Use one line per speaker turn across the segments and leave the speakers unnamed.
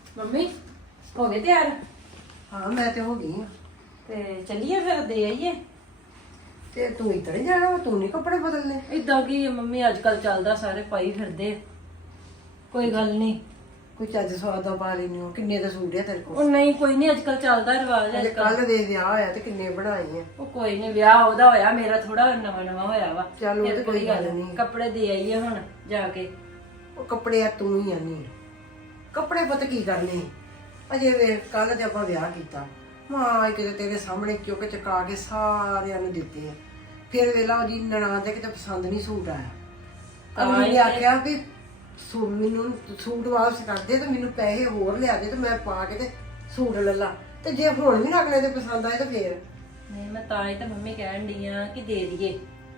Mummy ਹੋ ਗਏ ਤਿਆਰ?
ਹਾਂ ਮੈਂ ਤੇ ਹੋ ਗਈ ਆ।
ਤੇ ਚੱਲੀਏ ਫਿਰ ਦੇ ਆਈਏ।
ਤੇ ਤੂੰ ਇੱਧਰ ਹੀ ਜਾਣਾ ਵਾ, ਤੂੰ ਨਹੀਂ ਕੱਪੜੇ ਬਦਲਨੇ?
ਇਦਾਂ ਕੀ ਆ ਮੰਮੀ, ਅੱਜ ਕੱਲ ਚੱਲਦਾ ਸਾਰੇ ਪਾਈ ਫਿਰਦੇ। ਕੋਈ ਗੱਲ ਨਹੀਂ।
ਕੋਈ ਚੱਜ ਸਵਾਦ ਦਾ ਪਾ ਲੈਣੀ ਹੋ। ਕਿੰਨੇ ਦਾ ਸੂਟ ਆ ਤੇਰੇ ਕੋਲ?
ਉਹ ਨਹੀਂ ਕੋਈ ਨਹੀਂ, ਅੱਜ ਕੱਲ ਚੱਲਦਾ ਰਿਵਾਜ ਅੱਜ
ਅਜੇ
ਕੱਲ।
ਕੱਲ ਦੇ ਵਿਆਹ ਹੋਇਆ ਤੇ ਕਿੰਨੇ ਬਣਾਏ ਆ।
ਉਹ ਕੋਈ ਨਹੀਂ, ਵਿਆਹ ਉਹਦਾ ਹੋਇਆ, ਮੇਰਾ ਥੋੜਾ ਨਵਾਂ ਨਵਾਂ ਹੋਇਆ ਵਾ।
ਚੱਲ ਉਹ
ਫਿਰ
ਤੇ ਕੋਈ ਗੱਲ ਨਹੀਂ।
ਕੱਪੜੇ ਦੇ ਆਈਏ ਹੁਣ ਜਾ ਕੇ।
ਉਹ ਕੱਪੜੇ ਆ ਤੂੰ ਹੀ ਆਨੀ ਕੱਪੜੇ ਪਤਾ ਕੀ ਕਰਨੇ। ਅਜੇ ਵੇ ਕੱਲ ਤੇ ਆਪਾਂ ਵਿਆਹ ਕੀਤਾ, ਮਾਂ ਕਿਤੇ ਤੇਰੇ ਸਾਹਮਣੇ ਚੁੱਕ ਚਕਾ ਕੇ ਸਾਰਿਆਂ ਨੂੰ ਦਿੱਤੇ ਆ। ਫਿਰ ਵੇਲਾ ਉਹਦੀ ਨਨਾਣ ਦੇ ਕਿਤੇ ਪਸੰਦ ਨਹੀਂ ਸੂਟ ਆਇਆ। ਅਗਲੀ ਨੇ ਆਖਿਆ ਵੀ ਮੈਨੂੰ ਸੂਟ ਵਾਪਸ ਕਰ ਦੇ ਤੇ ਮੈਨੂੰ ਪੈਸੇ ਹੋਰ ਲਿਆ ਦੇ ਤੇ ਮੈਂ ਪਾ ਕੇ ਤੇ ਸੂਟ ਲੈ ਲਾ। ਤੇ ਜੇ ਹੁਣ ਵੀ ਅਗਲੇ ਦੇ ਪਸੰਦ ਆਏ ਤਾਂ ਫੇਰ
ਨਹੀਂ, ਮੈਂ ਤਾਂ ਹੀ ਤਾਂ ਮੰਮੀ ਕਹਿਣ ਡਈ ਆ ਕਿ ਦੇ ਦਈਏ।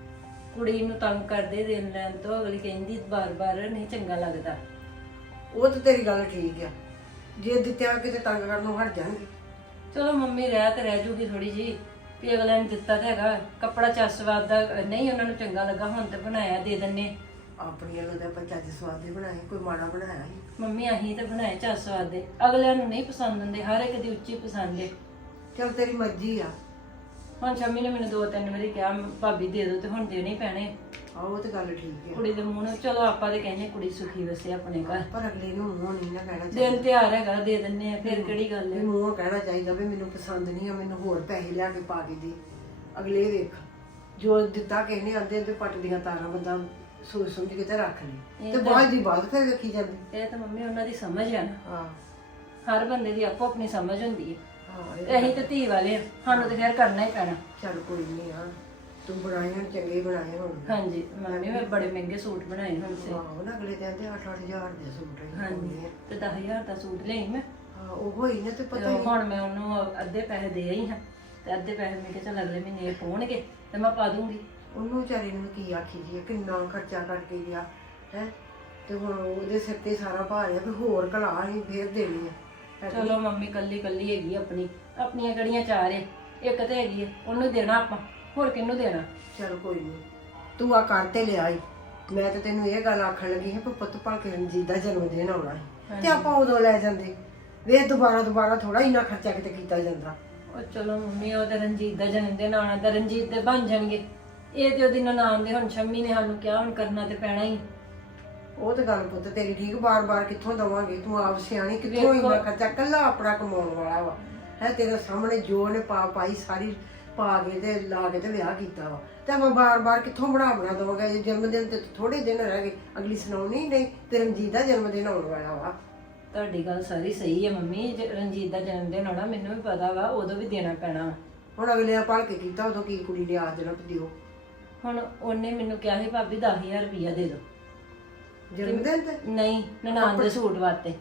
ਕੁੜੀ ਨੂੰ ਤੰਗ ਕਰਦੇ ਦੇਣ ਲੈਣ ਤੋਂ, ਅਗਲੀ ਕਹਿੰਦੀ ਬਾਰ-ਬਾਰ ਨਹੀਂ ਚੰਗਾ ਲੱਗਦਾ।
ਉਹ ਤਾਂ ਤੇਰੀ ਗੱਲ ਠੀਕ ਆ, ਜੇ ਦਿੱਤਿਆ ਕਿਤੇ ਤੰਗ ਕਰਨੋਂ ਹਟ ਜਾਣਗੇ।
ਚਲੋ ਮੰਮੀ ਰਹਿ ਤੇ ਰਹਿ ਜੂਗੀ ਥੋੜੀ ਜੀ, ਵੀ ਅਗਲੇ ਨੇ ਦਿੱਤਾ ਤੇ ਹੈਗਾ। ਕੱਪੜਾ ਚੱਸਵਾਦ ਦਾ ਨਹੀਂ ਉਹਨਾਂ ਨੂੰ ਚੰਗਾ ਲੱਗਾ, ਹੁਣ ਤੇ ਬਣਾਇਆ ਦੇ ਦਿੰਨੇ।
ਆਪਣੀਆਂ ਨੂੰ ਤਾਂ ਆਪਾਂ ਚੱਜ ਸਵਾਦ ਦੇ ਬਣਾਏ, ਕੋਈ ਮਾੜਾ ਬਣਾਇਆ ਸੀ?
ਮੰਮੀ ਅਸੀਂ ਤੇ ਬਣਾਏ ਚੱਸਵਾਦ ਦੇ, ਅਗਲਿਆਂ ਨੂੰ ਨਹੀਂ ਪਸੰਦ ਹੁੰਦੇ, ਹਰ ਇੱਕ ਦੀ ਉੱਚੀ ਪਸੰਦ ਹੈ।
ਚਲ ਤੇਰੀ ਮਰਜ਼ੀ ਆ।
ਹੁਣ ਸ਼ਮੀ ਨੇ ਮੈਨੂੰ 2-3 ਵਾਰੀ ਕਿਹਾ ਭਾਬੀ ਦੇ ਦਿਓ, ਤੇ ਹੁਣ ਦੇਣੇ ਹੀ ਪੈਣੇ।
ਆਹ ਉਹ ਤੇ ਗੱਲ ਠੀਕ ਆ।
ਕੁੜੀ ਦੇ ਮੂੰਹ ਨੂੰ ਚਲੋ ਆਪਾਂ ਤੇ ਕਹਿੰਦੇ ਕੁੜੀ ਸੁਖੀ ਵਸੇ ਆਪਣੇ ਘਰ।
ਪਰ ਅਗਲੇ ਨੂੰ ਮੂੰਹ ਨਹੀਂ ਨਾ ਕਹਿਣਾ
ਦਿਨ
ਚਾਹੀਦਾ।
ਤਿਉਹਾਰ ਹੈਗਾ, ਦੇ ਦਿੰਨੇ ਆ, ਫਿਰ ਕਿਹੜੀ ਗੱਲ
ਵੀ
ਹੈ।
ਮੂੰਹ ਕਹਿਣਾ ਚਾਹੀਦਾ ਵੀ ਮੈਨੂੰ ਪਸੰਦ ਨਹੀਂ ਆ, ਮੈਨੂੰ ਹੋਰ ਪੈਸੇ ਲਿਆ ਕੇ ਪਾ ਕੇ ਦੇ। ਅਗਲੇ ਵੇਖ ਜੋ ਦਿੱਤਾ ਕਿਸੇ ਨੇ ਆਂਦੇ ਤੇ ਪੱਟ ਦੀਆਂ ਤਾਰਾਂ ਬੰਦਾ ਸੋਚ ਸਮਝ ਕੇ ਤੇ ਰੱਖ ਲਈ, ਤੇ ਬਾਅਦ ਦੀ ਬਾਤ ਫਿਰ ਵੇਖੀ ਜਾਂਦੀ।
ਇਹ ਤਾਂ ਮੰਮੀ ਉਹਨਾਂ ਦੀ ਸਮਝ ਆ ਨਾ,
ਹਾਂ
ਹਰ ਬੰਦੇ ਦੀ ਆਪੋ ਆਪਣੀ ਸਮਝ ਹੁੰਦੀ ਹੈ।
ਹਾਂ
ਤੇ ਅਸੀਂ ਤੇ ਧੀ ਵਾਲੇ ਆ, ਸਾਨੂੰ ਤੇ ਖੈਰ ਕਰਨਾ ਹੀ ਪੈਣਾ।
ਚੱਲ ਕੋਈ ਨਹੀਂ ਆ, ਤੂੰ ਬਣਾਏ ਹੁਣ ਚੰਗੇ ਬਣਾਏ ਹੁਣ।
ਹਾਂਜੀ ਮੰਮੀ, ਮੈਂ ਬੜੇ ਮਹਿੰਗੇ ਸੂਟ ਬਣਾਏ ਹੁਣ ਸੇ।
ਹਾਂ ਨਾ ਅਗਲੇ ਕਹਿੰਦੇ 8-8000 ਦੇ ਸੂਟ ਹੈ।
ਹਾਂਜੀ, ਤੇ 10,000 ਦਾ ਸੂਟ ਲਈ ਮੈਂ।
ਹਾਂ ਉਹ ਹੀ ਨਾ, ਤੇ ਪਤਾ
ਤੇ ਹੁਣ ਮੈਂ ਉਹਨੂੰ ਅੱਧੇ ਪੈਸੇ ਦੇ ਆਈ ਹਾਂ, ਤੇ ਅੱਧੇ ਪੈਸੇ ਮੈਂ ਕਿਹਾ ਚੱਲ ਅਗਲੇ ਮਹੀਨੇ ਪਾਉਣਗੇ ਤੇ ਮੈਂ ਪਾ ਦੂੰਗੀ।
ਉਹਨੂੰ ਵਿਚਾਰੇ ਨੂੰ ਕੀ ਆਖੀ ਜੀ, ਕਿੰਨਾ ਖਰਚਾ ਕਰਕੇ ਗਿਆ ਹੈ, ਤੇ ਹੁਣ ਉਹਦੇ ਸਿਰ ਤੇ ਸਾਰਾ ਭਾਰ ਆ ਵੀ ਹੋਰ ਕਲਾ ਨਹੀਂ ਫੇਰ ਦੇਣੀ ਆ।
ਚਲੋ ਮੰਮੀ ਕੱਲੀ ਕੱਲੀ ਹੈਗੀ ਆਪਣੀ, ਆਪਣੀਆਂ ਕਿਹੜੀਆਂ ਚਾਰ ਏ, ਇੱਕ ਤੇ ਹੈਗੀ ਏ, ਉਹਨੂੰ ਦੇਣਾ ਆਪਾਂ, ਹੋਰ ਕਿਹਨੂੰ ਦੇਣਾ।
ਚਲ ਕੋਈ ਨਹੀਂ, ਤੂੰ ਆ ਕਰ ਤੇ ਲਿਆ ਈ। ਮੈਂ ਤਾਂ ਤੈਨੂੰ ਇਹ ਗੱਲ ਆਖਣ ਲੱਗੀ ਹਾਂ ਕਿ ਪੁੱਤ ਭਲਕੇ ਰਣਜੀਤ ਦਾ ਜਨਮ ਦਿਨ ਆਉਣਾ ਹੈ ਤੇ ਆਪਾਂ ਉਦੋਂ ਲੈ ਜਾਂਦੇ। ਵੇ ਦੁਬਾਰਾ ਥੋੜਾ ਇੰਨਾ ਖਰਚਾ ਕਿਤੇ ਕੀਤਾ ਜਾਂਦਾ।
ਉਹ ਚਲੋ ਮੰਮੀ, ਉਹ ਤਾਂ ਰਣਜੀਤ ਦਾ ਜਨਮ ਦਿਨ ਆਉਣਾ, ਤਾਂ ਰਣਜੀਤ ਦੇ ਬਣ ਜਾਣਗੇ। ਇਹ ਤੇ ਉਹਦੀ ਨਨਾਣ ਦੇ, ਹੁਣ ਸ਼ੰਮੀ ਨੇ ਸਾਨੂੰ ਕਿਹਾ ਹੁਣ ਕਰਨਾ ਤੇ ਪੈਣਾ ਹੀ।
ਉਹ ਤੇ ਗੱਲ ਪੁੱਤ ਤੇਰੀ ਠੀਕ, ਬਾਰ-ਬਾਰ ਕਿੱਥੋਂ ਦਵਾਂਗੇ, ਤੂੰ ਆਪ ਸਿਆਣੀ, ਕਿੱਥੋਂ ਇੰਨਾ ਖਰਚਾ ਕੱਲਾ ਆਪਣਾ ਕਮਾਉਣ ਵਾਲਾ ਵਾ ਹੈ। ਤੇਰੇ ਸਾਹਮਣੇ ਜੋ ਨੇ ਪਾਈ ਸਾਰੀ ਪਾ ਕੇ ਤੇ ਲਾ ਕੇ ਤੇ ਵਿਆਹ ਕੀਤਾ ਵਾ, ਤੇ ਆਪਾਂ ਬਾਰ-ਬਾਰ ਕਿੱਥੋਂ ਬਣਾ ਦਵਾਂਗੇ। ਜਨਮ ਦਿਨ ਤੇ ਥੋੜੇ ਦਿਨ ਰਹਿ ਗਏ, ਅਗਲੀ ਸੁਣਾਉਣੀ ਨਹੀਂ ਤੇ ਰਣਜੀਤ ਦਾ ਜਨਮ ਦਿਨ ਆਉਣ ਵਾਲਾ ਵਾ।
ਤੁਹਾਡੀ ਗੱਲ ਸਾਰੀ ਸਹੀ ਹੈ ਮੰਮੀ, ਜੇ ਰਣਜੀਤ ਦਾ ਜਨਮ ਦਿਨ ਆਉਣਾ, ਮੈਨੂੰ ਵੀ ਪਤਾ ਵਾ, ਉਦੋਂ ਵੀ ਦੇਣਾ ਪੈਣਾ।
ਹੁਣ ਅਗਲੇ ਆ ਭਲਕੇ ਕੀਤਾ, ਉਦੋਂ ਕੀ ਕੁੜੀ ਨੇ ਆਖ ਦੇਣਾ ਦਿਓ।
ਹੁਣ ਉਹਨੇ ਮੈਨੂੰ ਕਿਹਾ ਸੀ ਭਾਬੀ 10,000 ਰੁਪਇਆ ਦੇ ਦਿਓ
ਜਨਮ ਦਿਨ ਤੇ
ਨਹੀਂ, ਨਨਾਣ ਦੇ ਸੂਟ ਵਾਸਤੇ।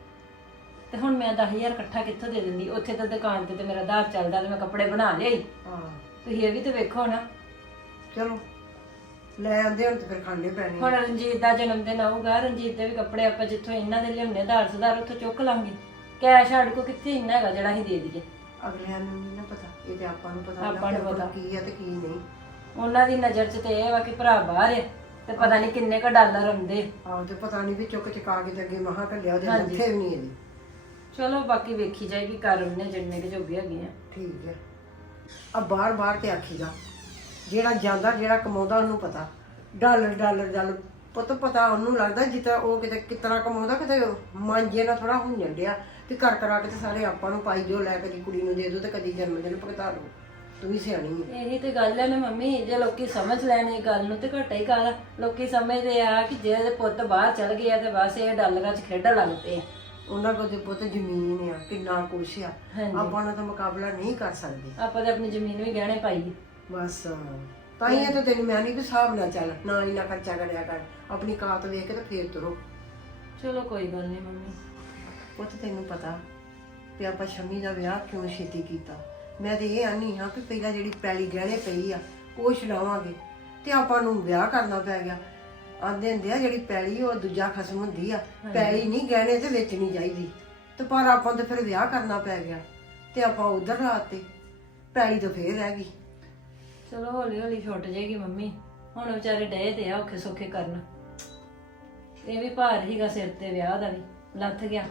ਤੇ ਹੁਣ ਮੈਂ 10,000 ਇਕੱਠਾ ਕਿੱਥੋਂ ਦੇ ਦਿੰਦੀ? ਉੱਥੇ ਤਾਂ ਦੁਕਾਨ ਤੇ ਮੇਰਾ ਆਧਾਰ ਚੱਲਦਾ, ਤੇ ਮੈਂ ਕੱਪੜੇ ਬਣਾ ਲਿਆਈ।
ਹਾਂ
ਤੁਸੀਂ ਇਹ ਵੀ ਤੇ ਵੇਖੋ ਨਾ।
ਚਲੋ ਲੈ ਆਂਦੇ ਹੁਣ ਤੇ ਫਿਰ ਖਾਣੇ ਪੈਣੇ।
ਹੁਣ ਰਣਜੀਤ ਦਾ ਜਨਮ ਦਿਨ ਆਊਗਾ, ਰਣਜੀਤ ਦੇ ਵੀ ਕੱਪੜੇ ਆਪਾਂ ਜਿੱਥੋਂ ਇਹਨਾਂ ਦੇ ਲਿਆਉਂਦੇ ਆਧਾਰ ਸੁਧਾਰ ਉੱਥੋਂ ਚੁੱਕ ਲਾਂਗੇ। ਕੈਸ਼ ਸਾਡੇ ਕੋਲ ਕਿੱਥੇ ਇੰਨਾ ਹੈਗਾ ਜਿਹੜਾ ਅਸੀਂ ਦੇ ਦਈਏ?
ਅਗਲਿਆਂ ਨੂੰ ਨਹੀਂ ਨਾ ਪਤਾ, ਇਹ ਤੇ ਆਪਾਂ ਨੂੰ ਪਤਾ
ਆਪਾਂ ਨੂੰ ਪਤਾ
ਕੀ ਆ ਤੇ ਕੀ ਨਹੀਂ।
ਉਹਨਾਂ ਦੀ ਨਜ਼ਰ 'ਚ ਤੇ ਇਹ ਵਾ ਕਿ ਭਰਾ ਬਾਹਰ ਹੈ, ਤੇ ਪਤਾ ਨਹੀਂ ਕਿੰਨੇ ਕ ਡਾਲਰ ਆਉਂਦੇ।
ਆਹ ਤੇ ਪਤਾ ਨਹੀਂ ਵੀ ਚੁੱਕ ਚਕਾ ਕੇ ਤੇ ਅੱਗੇ ਮਹਾ ਘੱਲਿਆ ਉਹਦੇ ਲੱਥੇ ਵੀ ਨਹੀਂ ਇਹਦੀ।
ਚਲੋ ਬਾਕੀ ਵੇਖੀ ਜਾਏਗੀ, ਕਰ ਉਹਨੇ ਜਿੰਨੇ ਕਿ ਜੋਗੇ ਹੈਗੇ ਆ।
ਠੀਕ ਹੈ। ਆ ਬਾਰ-ਬਾਰ ਤੇ ਆਖੀਦਾ, ਜਿਹੜਾ ਜਾਂਦਾ ਜਿਹੜਾ ਕਮਾਉਂਦਾ ਉਹਨੂੰ ਪਤਾ। ਡਾਲਰ ਪੁੱਤ ਪਤਾ ਉਹਨੂੰ ਲੱਗਦਾ ਜਿੱਦਾਂ ਉਹ ਕਿਤੇ ਕਿਤਨਾ ਕਮਾਉਂਦਾ, ਕਿਤੇ ਮਾਂਜੇ ਨਾਲ ਥੋੜਾ ਹੁੰਜਣ ਡਿਆ ਵੀ ਕਰ ਕਰਾ ਕੇ ਤੇ ਸਾਰੇ ਆਪਾਂ ਨੂੰ ਪਾਈ ਜੋ, ਲੈ ਕਦੀ ਕੁੜੀ ਨੂੰ ਦੇ ਦੋ ਤੇ ਕਦੀ ਜਨਮ ਦਿਨ ਭੁਗਤਾ ਲਓ। ਤੂੰ ਵੀ ਸਿਆਣੀ ਹੈ।
ਇਹੀ ਤੇ ਗੱਲ ਹੈ ਨਾ ਮੰਮੀ, ਜੇ ਲੋਕੀ ਸਮਝ ਲੈਣ ਇਹ ਗੱਲ ਨੂੰ ਤੇ ਘਟਾ ਹੀ ਕਰ। ਲੋਕੀ ਸਮਝਦੇ ਆ ਕਿ ਜੇ ਇਹਦੇ ਪੁੱਤ ਬਾਹਰ ਚਲ ਗਏ ਆ ਤੇ ਬਸ ਇਹ ਡਾਲਰਾਂ 'ਚ ਖੇਡਣ ਲੱਗ ਪਏ ਆ।
ਉਹਨਾਂ ਕੋਲ ਤੇ ਪੁੱਤ ਜ਼ਮੀਨ ਆ, ਕਿੰਨਾ ਕੁਛ ਆ, ਆਪਾਂ ਉਹਨਾਂ ਦਾ ਮੁਕਾਬਲਾ ਨਹੀਂ ਕਰ ਸਕਦੇ।
ਆਪਾਂ ਤੇ ਆਪਣੀ ਜ਼ਮੀਨ ਵੀ ਗਹਿਣੇ ਪਾਈ।
ਬਸ ਤਾਂ ਹੀ ਤਾਂ ਤੈਨੂੰ ਮੈਂ ਨਹੀਂ ਵੀ ਹਿਸਾਬ ਨਾਲ ਚੱਲ, ਨਾ ਇੰਨਾ ਖਰਚਾ ਕਰਿਆ ਕਰ, ਆਪਣੀ ਕਾਤ ਵੇਖ ਕੇ ਤੇ ਫੇਰ ਤੁਰੋ।
ਚਲੋ ਕੋਈ ਗੱਲ ਨਹੀਂ ਮੰਮੀ।
ਪੁੱਤ ਤੈਨੂੰ ਪਤਾ ਵੀ ਆਪਾਂ ਸ਼ਮੀ ਦਾ ਵਿਆਹ ਕਿਉਂ ਛੇਤੀ ਕੀਤਾ? ਮੈਂ ਤੇ ਇਹ ਆਨੀ ਹਾਂ ਕਿ ਪਹਿਲਾਂ ਜਿਹੜੀ ਪੈਲੀ ਗਹਿਣੇ ਪਈ ਆ ਉਹ ਛਡਾਵਾਂਗੇ, ਤੇ ਆਪਾਂ ਨੂੰ ਵਿਆਹ ਕਰਨਾ ਪੈ ਗਿਆ। ਆਂਦੇ ਹੁੰਦੇ ਆ ਜਿਹੜੀ ਪੈਲੀ ਉਹ ਦੂਜਾ ਖਸਮ ਹੁੰਦੀ ਆ, ਪੈਲੀ ਨਹੀਂ ਗਹਿਣੇ ਤੇ ਵੇਚਣੀ ਚਾਹੀਦੀ। ਤੇ ਪਰ ਆਪਾਂ ਨੂੰ ਫਿਰ ਵਿਆਹ ਕਰਨਾ ਪੈ ਗਿਆ, ਤੇ ਆਪਾਂ ਉਧਰ ਰਾਤ ਤੇ ਪੈਲੀ ਤਾਂ ਫੇਰ ਰਹਿ ਗਈ।
ਚਲੋ ਹੌਲੀ ਹੌਲੀ ਛੁੱਟ ਜਾਏਗੀ ਮੰਮੀ, ਹੁਣ ਵਿਚਾਰੇ ਡਏ ਤੇ ਆ ਔਖੇ ਸੌਖੇ ਕਰਨ। ਇਹ ਵੀ ਭਾਰ ਹੀਗਾ ਸਿਰ ਤੇ, ਵਿਆਹ ਦਾ ਵੀ ਲੱਥ ਗਿਆ।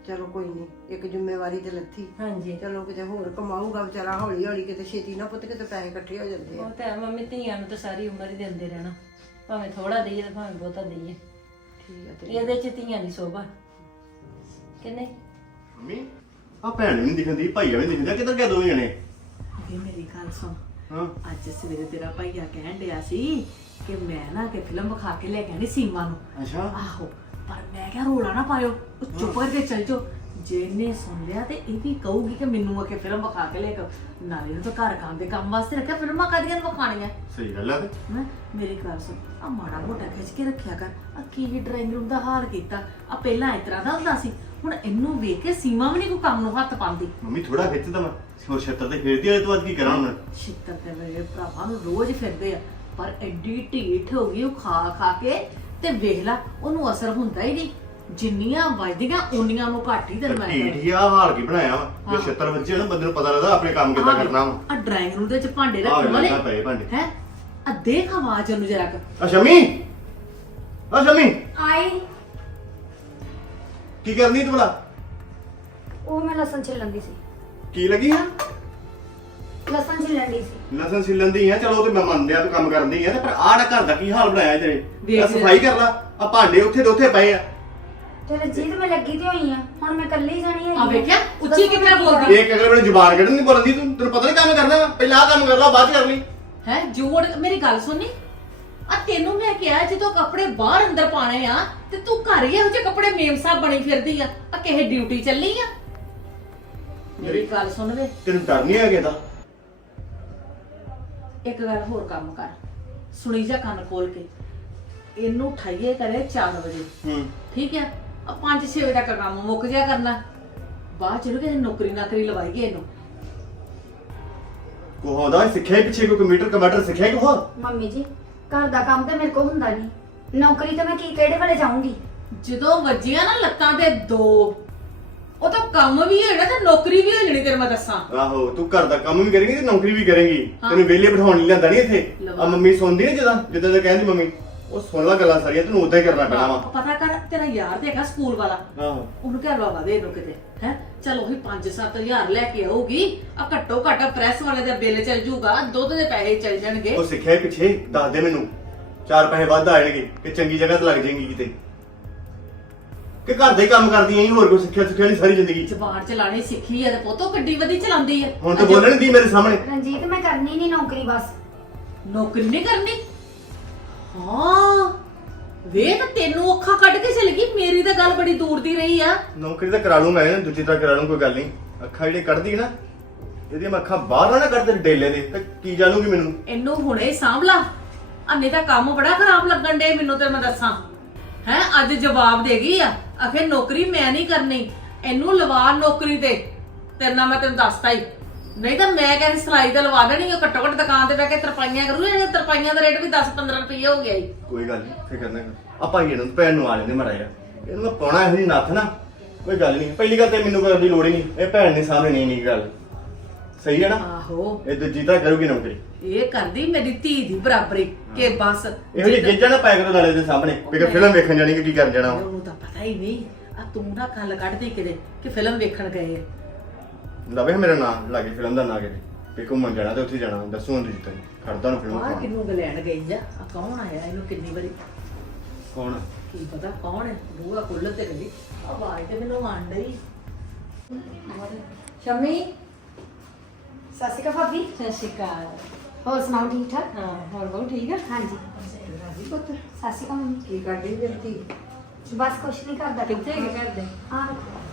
ਚਲੋ ਕੋਈ ਨਹੀਂ, ਇੱਕ ਜ਼ਿੰਮੇਵਾਰੀ ਤੇ ਲੱਥੀ।
ਹਾਂਜੀ
ਚਲੋ ਕਿਤੇ ਹੋਰ ਕਮਾਊਗਾ ਵਿਚਾਰਾ, ਹੌਲੀ ਹੌਲੀ ਕਿਤੇ ਛੇਤੀ ਨਾ ਪੁੱਤ, ਕਿਤੇ ਪੈਸੇ ਇਕੱਠੇ ਹੋ ਜਾਂਦੇ ਆ।
ਉਹ ਤਾਂ ਹੈ ਮੰਮੀ, ਧੀਆਂ ਨੂੰ ਤਾਂ ਸਾਰੀ ਉਮਰ ਹੀ ਦਿੰਦੇ ਰਹਿਣਾ, ਭਾਵੇਂ ਥੋੜਾ ਦਈਏ ਤੇ ਭਾਵੇਂ ਬਹੁਤਾ ਦਈਏ।
ਠੀਕ ਹੈ ਤੇ
ਇਹਦੇ ਚ ਧੀਆਂ ਦੀ ਸੋਭਾ ਕਿ ਨਹੀਂ?
ਮੰਮੀ ਆ ਭੈਣ ਵੀ ਨਹੀਂ ਦਿਖਦੀ, ਭਾਈਆ ਵੀ ਨਹੀਂ ਦਿਖਦਾ, ਕਿੱਧਰ ਗਏ ਦੋਵੇਂ ਜਣੇ?
ਇਹ ਮੇਰੀ ਗੱਲ ਸੁਣ,
ਹਾਂ
ਅੱਜ ਸਵੇਰੇ ਤੇਰਾ ਭਾਈਆ ਕਹਿਣ ਡਿਆ ਸੀ ਕਿ ਮੈਂ ਨਾ ਕਿ ਫਿਲਮ ਵਿਖਾ ਕੇ ਲੈ ਕੇ ਆਣੀ ਸੀਮਾ ਨੂੰ।
ਅੱਛਾ
ਆਹੋ, ਪਰ ਮੈਂ ਕਿਹਾ ਰੋਲਾ ਨਾ ਪਾਇਓ, ਉਹ ਚੁੱਪ ਕਰਕੇ ਚੱਲ ਜਾਓ। ਜੇ ਇਹਨੇ ਸੁਣ ਲਿਆ ਤੇ ਇਹ ਵੀ ਕਹੂਗੀ ਕਿ ਮੈਨੂੰ ਆ ਕੇ ਫਿਲਮ ਵਿਖਾ ਕੇ ਲੈ ਕੇ ਆਓ। ਨਾਲੇ ਨੂੰ ਤਾਂ ਘਰ ਕੰਮ ਦੇ ਕੰਮ ਵਾਸਤੇ ਰੱਖਿਆ, ਫਿਲਮਾਂ ਕਾਹਦੀਆਂ ਨੂੰ ਵਿਖਾਣੀਆਂ।
ਸਹੀ ਗੱਲ ਆ ਤੇ
ਮੈਂ ਮੇਰੀ ਗੱਲ ਸੁਣ, ਆ ਮਾੜਾ ਮੋਟਾ ਖਿੱਚ ਕੇ ਰੱਖਿਆ ਕਰ। ਆ ਕੀ ਡਰਾਇੰਗ ਰੂਮ ਦਾ ਹਾਲ ਕੀਤਾ, ਆ ਪਹਿਲਾਂ ਇਸ ਤਰ੍ਹਾਂ ਦਾ ਹੁੰਦਾ ਸੀ, ਹੁਣ ਇਹਨੂੰ ਵੇਖ ਕੇ ਸੀਮਾ ਵੀ ਨਹੀਂ ਕੋਈ ਕੰਮ ਨੂੰ ਹੱਥ ਪਾਉਂਦੀ।
ਮੰਮੀ ਥੋੜਾ ਖਿੱਚਦਾ ਮੈਂ ਹੋਰ ਛੱਤਰ ਤੇ ਫੇਰਦੀ ਆ, ਇਹ ਤੋਂ ਅੱਜ ਕੀ ਕਰਾਂ ਹੁਣ?
ਛਿੱਤਰ ਤੇ ਮੇਰੇ ਭਰਾਵਾਂ ਨੂੰ ਰੋਜ਼ ਫਿਰਦੇ ਆ, ਪਰ ਐਡੀ ਢੀਠ ਹੋ ਗਈ ਉਹ ਖਾ ਖਾ ਕੇ, ਤੇ ਵੇਖ ਲਾ ਉਹਨੂੰ ਅਸਰ ਹੁੰਦਾ ਹੀ ਨਹੀਂ। ਜਿੰਨੀਆਂ ਵੱਜਦੀਆਂ ਓਨੀਆਂ ਨੂੰ ਘੱਟ ਹੀ ਦਿੰਦਾ ਹੈ।
ਢੀਠ ਹੀ ਆ ਹਾਲ ਕੀ ਬਣਾਇਆ ਵਾ, ਜੇ ਛੱਤਰ ਵੱਜੇ ਨਾ ਬੰਦੇ ਨੂੰ ਪਤਾ ਲੱਗਦਾ ਆਪਣੇ ਕੰਮ ਕਿੱਦਾਂ ਕਰਨਾ ਵਾ।
ਆ ਡਰਾਇੰਗ ਰੂਮ ਦੇ ਵਿੱਚ ਭਾਂਡੇ
ਆ
ਰੱਖਣ ਵਾਲੇ
ਵੇਖਦਾ ਪਏ ਭਾਂਡੇ।
ਹੈ, ਆ ਦੇਖ ਆਵਾਜ਼ ਉਹਨੂੰ ਜਰਾ ਕਰ।
ਆ ਸ਼ਮੀ, ਆ ਸ਼ਮੀ
ਆਈ
ਕੀ ਕਰਨੀ ਤੂੰ ਭਲਾ?
ਉਹ ਮੈਂ ਲਸਣ ਛਿੱਲਣ ਦੀ ਸੀ।
ਕੀ ਲੱਗੀ ਆ?
ਲਸਣ ਛਿੱਲਣ ਦੀ ਸੀ।
ਲਸਣ ਛਿੱਲਣ ਦੀ ਆ, ਚਲੋ ਉਹ ਤੇ ਮੈਂ ਮੰਨਦਿਆ ਤੂੰ ਕੰਮ ਕਰਦੀ ਆ, ਤੇ ਪਰ ਆਹ ਘਰ ਦਾ ਕੀ ਹਾਲ ਬਣਾਇਆ ਤੇਰੇ?
ਵੇਖ
ਆ ਸਫਾਈ ਕਰ ਲਾ, ਆ ਭਾਂਡੇ ਉੱਥੇ ਦੇ ਉੱਥੇ ਪਏ ਆ।
ਚਲ ਜੀਤ ਮੈਂ ਲੱਗੀ ਤੇ ਹੋਈ ਆ, ਹੁਣ ਮੈਂ ਇਕੱਲੀ ਜਾਣੀ ਹੈ।
ਆ ਵੇਖਿਆ ਉੱਚੀ ਕਿਵੇਂ ਬੋਲਦੀ
ਇੱਕ ਅਗਲੇ ਵੇਲੇ ਜ਼ੁਬਾਨ ਕੱਢਣ ਨਹੀਂ ਬੋਲਦੀ ਤੂੰ, ਤੈਨੂੰ ਪਤਾ ਨਹੀਂ ਕੰਮ ਕਰਨਾ ਵਾ, ਪਹਿਲਾਂ ਆਹ ਕੰਮ ਕਰ ਲਾ ਬਾਅਦ ਚ ਕਰ ਲਈ।
ਹੈ। ਜੋੜ ਮੇਰੀ ਗੱਲ ਸੁਣਨੀ, ਆ ਤੈਨੂੰ ਮੈਂ ਕਿਹਾ ਜਦੋਂ ਕੱਪੜੇ ਬਾਹਰ ਅੰਦਰ ਪਾਣੇ ਆ ਤੇ ਤੂੰ ਘਰ ਹੀ ਇਹੋ ਜਿਹੇ ਕੱਪੜੇ ਮੇਮ ਸਾਹਿਬ ਬਣੀ ਫਿਰਦੀ ਆ ਕਿਸੇ ਡਿਊਟੀ ਚੱਲੀ ਆ? ਮੇਰੀ ਗੱਲ ਸੁਣ ਵੇ,
ਤੈਨੂੰ ਡਰ ਨਹੀਂ ਹੈਗਾ ਇਹਦਾ?
ਇੱਕ ਗੱਲ ਹੋਰ ਕੰਮ ਕਰ, ਸੁਣੀ ਜਾ ਕੰਨ ਖੋਲ ਕੇ। ਇਹਨੂੰ ਠਾਈਏ ਕਰੇ 4 ਵਜੇ, ਠੀਕ ਆ? ਆ 5-6 ਵਜੇ ਤੱਕ ਕੰਮ ਮੁੱਕ ਜਾ ਕਰਨਾ, ਬਾਅਦ ਚ ਕਿਸੇ ਨੌਕਰੀ ਨਾਕਰੀ ਲਵਾਈਏ ਇਹਨੂੰ।
ਕੋਹ ਦਾ ਸਿੱਖਿਆ ਹੀ ਪਿੱਛੇ ਕੋਈ ਕੰਪਿਊਟਰ ਕੰਪਿਊਟਰ ਸਿੱਖਿਆ ਹੀ ਕੋਹ?
ਮੰਮੀ ਜੀ ਘਰ ਦਾ ਕੰਮ ਤੇ ਮੇਰੇ ਕੋਲ ਹੁੰਦਾ ਨਹੀਂ, ਨੌਕਰੀ ਤੇ ਮੈਂ ਕੀ ਕਿਹੜੇ ਵੇਲੇ ਜਾਊਂਗੀ?
ਜਦੋਂ ਵੱਜੀਆਂ ਨਾ ਲੱਤਾਂ ਤੇ 2, ਉਹ ਤਾਂ ਕੰਮ ਵੀ ਹੋਣਾ ਤੇ ਨੌਕਰੀ ਵੀ ਹੋ ਜਾਣੀ, ਤੇਰੇ ਮੈਂ ਦੱਸਾਂ।
ਆਹੋ ਤੂੰ ਘਰ ਦਾ ਕੰਮ ਵੀ ਕਰੇਂਗੀ ਤੇ ਨੌਕਰੀ ਵੀ ਕਰੇਂਗੀ, ਤੈਨੂੰ ਵਿਹਲੇ ਬਿਠਾਉਣ ਨਹੀਂ ਲੈਂਦਾ ਨਹੀਂ ਇੱਥੇ। ਆ ਮੰਮੀ ਸੁਣਦੀ ਹੈ ਜਿੱਦਾਂ ਦਾ ਕਹਿੰਦੀ ਮੰਮੀ, ਉਹ ਸੁਣ ਲਾ ਗੱਲਾਂ ਸਾਰੀਆਂ, ਤੈਨੂੰ ਉਦਾਂ ਹੀ ਕਰਨਾ ਪੈਣਾ ਵਾ।
ਪਤਾ ਕਰ, ਤੇਰਾ ਯਾਰ ਤੇ ਹੈਗਾ ਸਕੂਲ ਵਾਲਾ,
ਆਹੋ
ਉਹਨੂੰ ਕਹਿ ਲਵਾ ਦੇ ਇਹਨੂੰ ਕਿਤੇ ਹੈ। ਚਲ ਉਹੀ 5-7 ਹਜ਼ਾਰ ਲੈ ਕੇ ਆਊਗੀ, ਆ ਘੱਟੋ ਘੱਟ ਪ੍ਰੈਸ ਵਾਲੇ ਦਾ ਬਿੱਲ ਚੱਲ ਜੂਗਾ, ਦੁੱਧ ਦੇ ਪੈਸੇ ਚੱਲ ਜਾਣਗੇ।
ਉਹ ਸਿੱਖਿਆ ਹੀ ਪਿੱਛੇ ਦੱਸ ਦੇ ਮੈਨੂੰ, 4 ਪੈਸੇ ਵੱਧ ਆ ਜਾਣਗੇ ਕਿ ਚੰਗੀ ਜਗ੍ਹਾ ਤੇ ਲੱਗ ਜਾਏਗੀ ਕਿਤੇ, ਕਿ ਘਰ ਦੇ ਕੰਮ ਕਰਦੀ ਆਂ ਹੋਰ ਕੋਈ ਸਿੱਖਿਆ ਨਹੀਂ ਸਾਰੀ ਜ਼ਿੰਦਗੀ।
ਜ਼ਬਾਨ ਚਲਾਣੀ ਸਿੱਖੀ ਆ ਤੇ ਪੋਤੋ ਗੱਡੀ ਵਧੀ ਚਲਾਉਂਦੀ ਆ।
ਹੁਣ ਤਾਂ ਬੋਲਣ ਦੀ ਮੇਰੇ ਸਾਹਮਣੇ।
ਰਣਜੀਤ ਮੈਂ ਕਰਨੀ ਨਹੀਂ ਨੌਕਰੀ, ਬਸ
ਨੌਕਰੀ ਨਹੀਂ ਕਰਨੀ? ਹਾਂ ਵੇਖ, ਤੈਨੂੰ ਅੱਖਾਂ ਕੱਢ ਕੇ ਚਲ ਗਈ, ਮੇਰੀ ਤਾਂ ਗੱਲ ਬੜੀ ਦੂਰ ਦੀ ਰਹੀ ਆ।
ਨੌਕਰੀ ਤਾਂ ਕਰਾ ਲੂੰ ਮੈਂ, ਦੂਜੀ ਤਰ੍ਹਾਂ ਕਰਾ ਲੂੰ, ਕੋਈ ਗੱਲ ਨਹੀਂ। ਅੱਖਾਂ ਜਿਹੜੇ ਕੱਢਦੀ ਨਾ, ਇਹਦੀਆਂ ਮੈਂ ਅੱਖਾਂ ਬਾਹਰ ਨਾ ਕੱਢ ਦੇ ਡੇਲੇ ਦੇ, ਤੇ ਕੀ ਜਾਣੂਗੀ ਮੈਨੂੰ?
ਇਹਨੂੰ ਹੁਣੇ ਹੀ ਸਾਂਭ ਲਾ, ਅੰਨੇ ਤਾਂ ਕੰਮ ਬੜਾ ਖਰਾਬ ਲੱਗਣ ਡੇ ਮੈਨੂੰ, ਤੇ ਮੈਂ ਦੱਸਾਂ ਹੈ। ਅੱਜ ਜਵਾਬ ਦੇ ਗਈ ਆ, ਆਖੇ ਨੌਕਰੀ ਮੈਂ ਨਹੀਂ ਕਰਨੀ, ਇਹਨੂੰ ਲਵਾ ਨੌਕਰੀ ਤੇ। ਤੇਰੇ ਨਾਲ ਮੈਂ ਤੈਨੂੰ ਦੱਸਤਾ ਹੀ, ਨਹੀਂ ਤਾਂ ਮੈਂ ਕਹਿੰਦੀ ਸਿਲਾਈ ਤੇ ਲਵਾ ਦੇਣੀ, ਉਹ ਘੱਟੋ ਘੱਟ ਦੁਕਾਨ ਤੇ ਬਹਿ ਕੇ ਤਰਪਾਈਆਂ ਕਰੂ। ਇਹ ਤਰਪਾਈਆਂ ਦਾ ਰੇਟ ਵੀ 10-15 ਰੁਪਏ ਹੋ ਗਿਆ ਈ।
ਕੋਈ ਗੱਲ ਨਹੀਂ, ਫਿਕਰ ਨਾ ਕਰ। ਆ ਭਾਈ ਇਹਨੂੰ ਭੈਣ ਨੂੰ ਆ ਲੈਂਦੇ ਮਾੜਾ ਜਿਹਾ, ਇਹਨੂੰ ਮੈਂ ਪਾਉਣਾ ਇਹੋ ਜਿਹੀ ਨੱਥ ਨਾ, ਕੋਈ ਗੱਲ ਨਹੀਂ। ਪਹਿਲੀ ਗੱਲ ਤੇ ਮੈਨੂੰ ਕਰਨ ਦੀ ਲੋੜ ਹੀ ਨਹੀਂ, ਇਹ ਭੈਣ ਨੇ ਸਾਹਮਣੇ ਨਹੀਂ ਗੱਲ ਸਹੀ ਹੈ ਨਾ।
ਆਹੋ
ਇਹ ਦੂਜੀ ਤਾਂ ਕਰੂਗੀ ਨੌਕਰੀ,
ਇਹ ਕਰਦੀ ਮੇਰੀ ਧੀ ਦੀ ਬਰਾਬਰੀ ਕਿ ਬਸ
ਇਹੋ ਜਿਹੀ ਗਿੱਜਾ ਨਾ ਪਾਇਆ ਕਰੋ ਨਾਲੇ ਦੇ ਸਾਹਮਣੇ ਵੀ ਕਿ ਫਿਲਮ ਵੇਖਣ ਜਾਣੀ ਕਿ ਕੀ ਕਰਨ ਜਾਣਾ।
ਉਹਨੂੰ ਤਾਂ ਪਤਾ ਹੀ ਨਹੀਂ, ਆ ਤੂੰ ਨਾ ਗੱਲ ਕੱਢਦੀ ਕਿਤੇ ਕਿ ਫਿਲਮ ਵੇਖਣ ਗਏ ਆ।
ਲਵੇ ਮੇਰਾ ਨਾਮ ਲਾਗੇ ਫਿਲਮ ਦਾ ਨਾਂ ਕਿਤੇ ਵੀ ਘੁੰਮਣ ਜਾਣਾ ਤੇ ਉੱਥੇ ਜਾਣਾ, ਦੱਸੂ ਹੁਣ ਤੁਸੀਂ ਖੜਦਾ ਨੂੰ ਫਿਲਮ
ਬਾਹਰ ਕਿੰਨੂੰ ਲੈਣ ਗਈ ਆ? ਆ ਕੌਣ ਆਇਆ? ਇਹਨੂੰ ਕਿੰਨੀ ਵਾਰੀ
ਕੌਣ?
ਕੀ ਪਤਾ ਕੌਣ ਹੈ, ਬੂਹਾ ਖੁੱਲ੍ਹ ਤੇ ਗਈ, ਆਵਾਜ਼ ਤੇ ਮੈਨੂੰ ਆਣ ਡਈ।
ਸ਼ਮੀ,
ਸਤਿ ਸ਼੍ਰੀ ਅਕਾਲ ਭਾਬੀ।
ਸਤਿ ਸ਼੍ਰੀ ਅਕਾਲ।
ਹੋਰ ਸੁਣਾਓ, ਠੀਕ ਠਾਕ?
ਹਾਂ ਹੋਰ ਬਹੁਤ ਠੀਕ ਆ।
ਹਾਂਜੀ।
ਰਾਜੀ ਪੁੱਤ
ਸਤਿ ਸ਼੍ਰੀ ਅਕਾਲ ਮੰਮੀ।
ਕੀ ਕਰਦੀ ਫਿਰਦੀ?
ਬਸ ਕੁਛ ਨਹੀਂ ਕਰਦਾ।
ਕਿੱਥੇ ਹੈਗੇ ਘਰ ਦੇ?
ਹਾਂ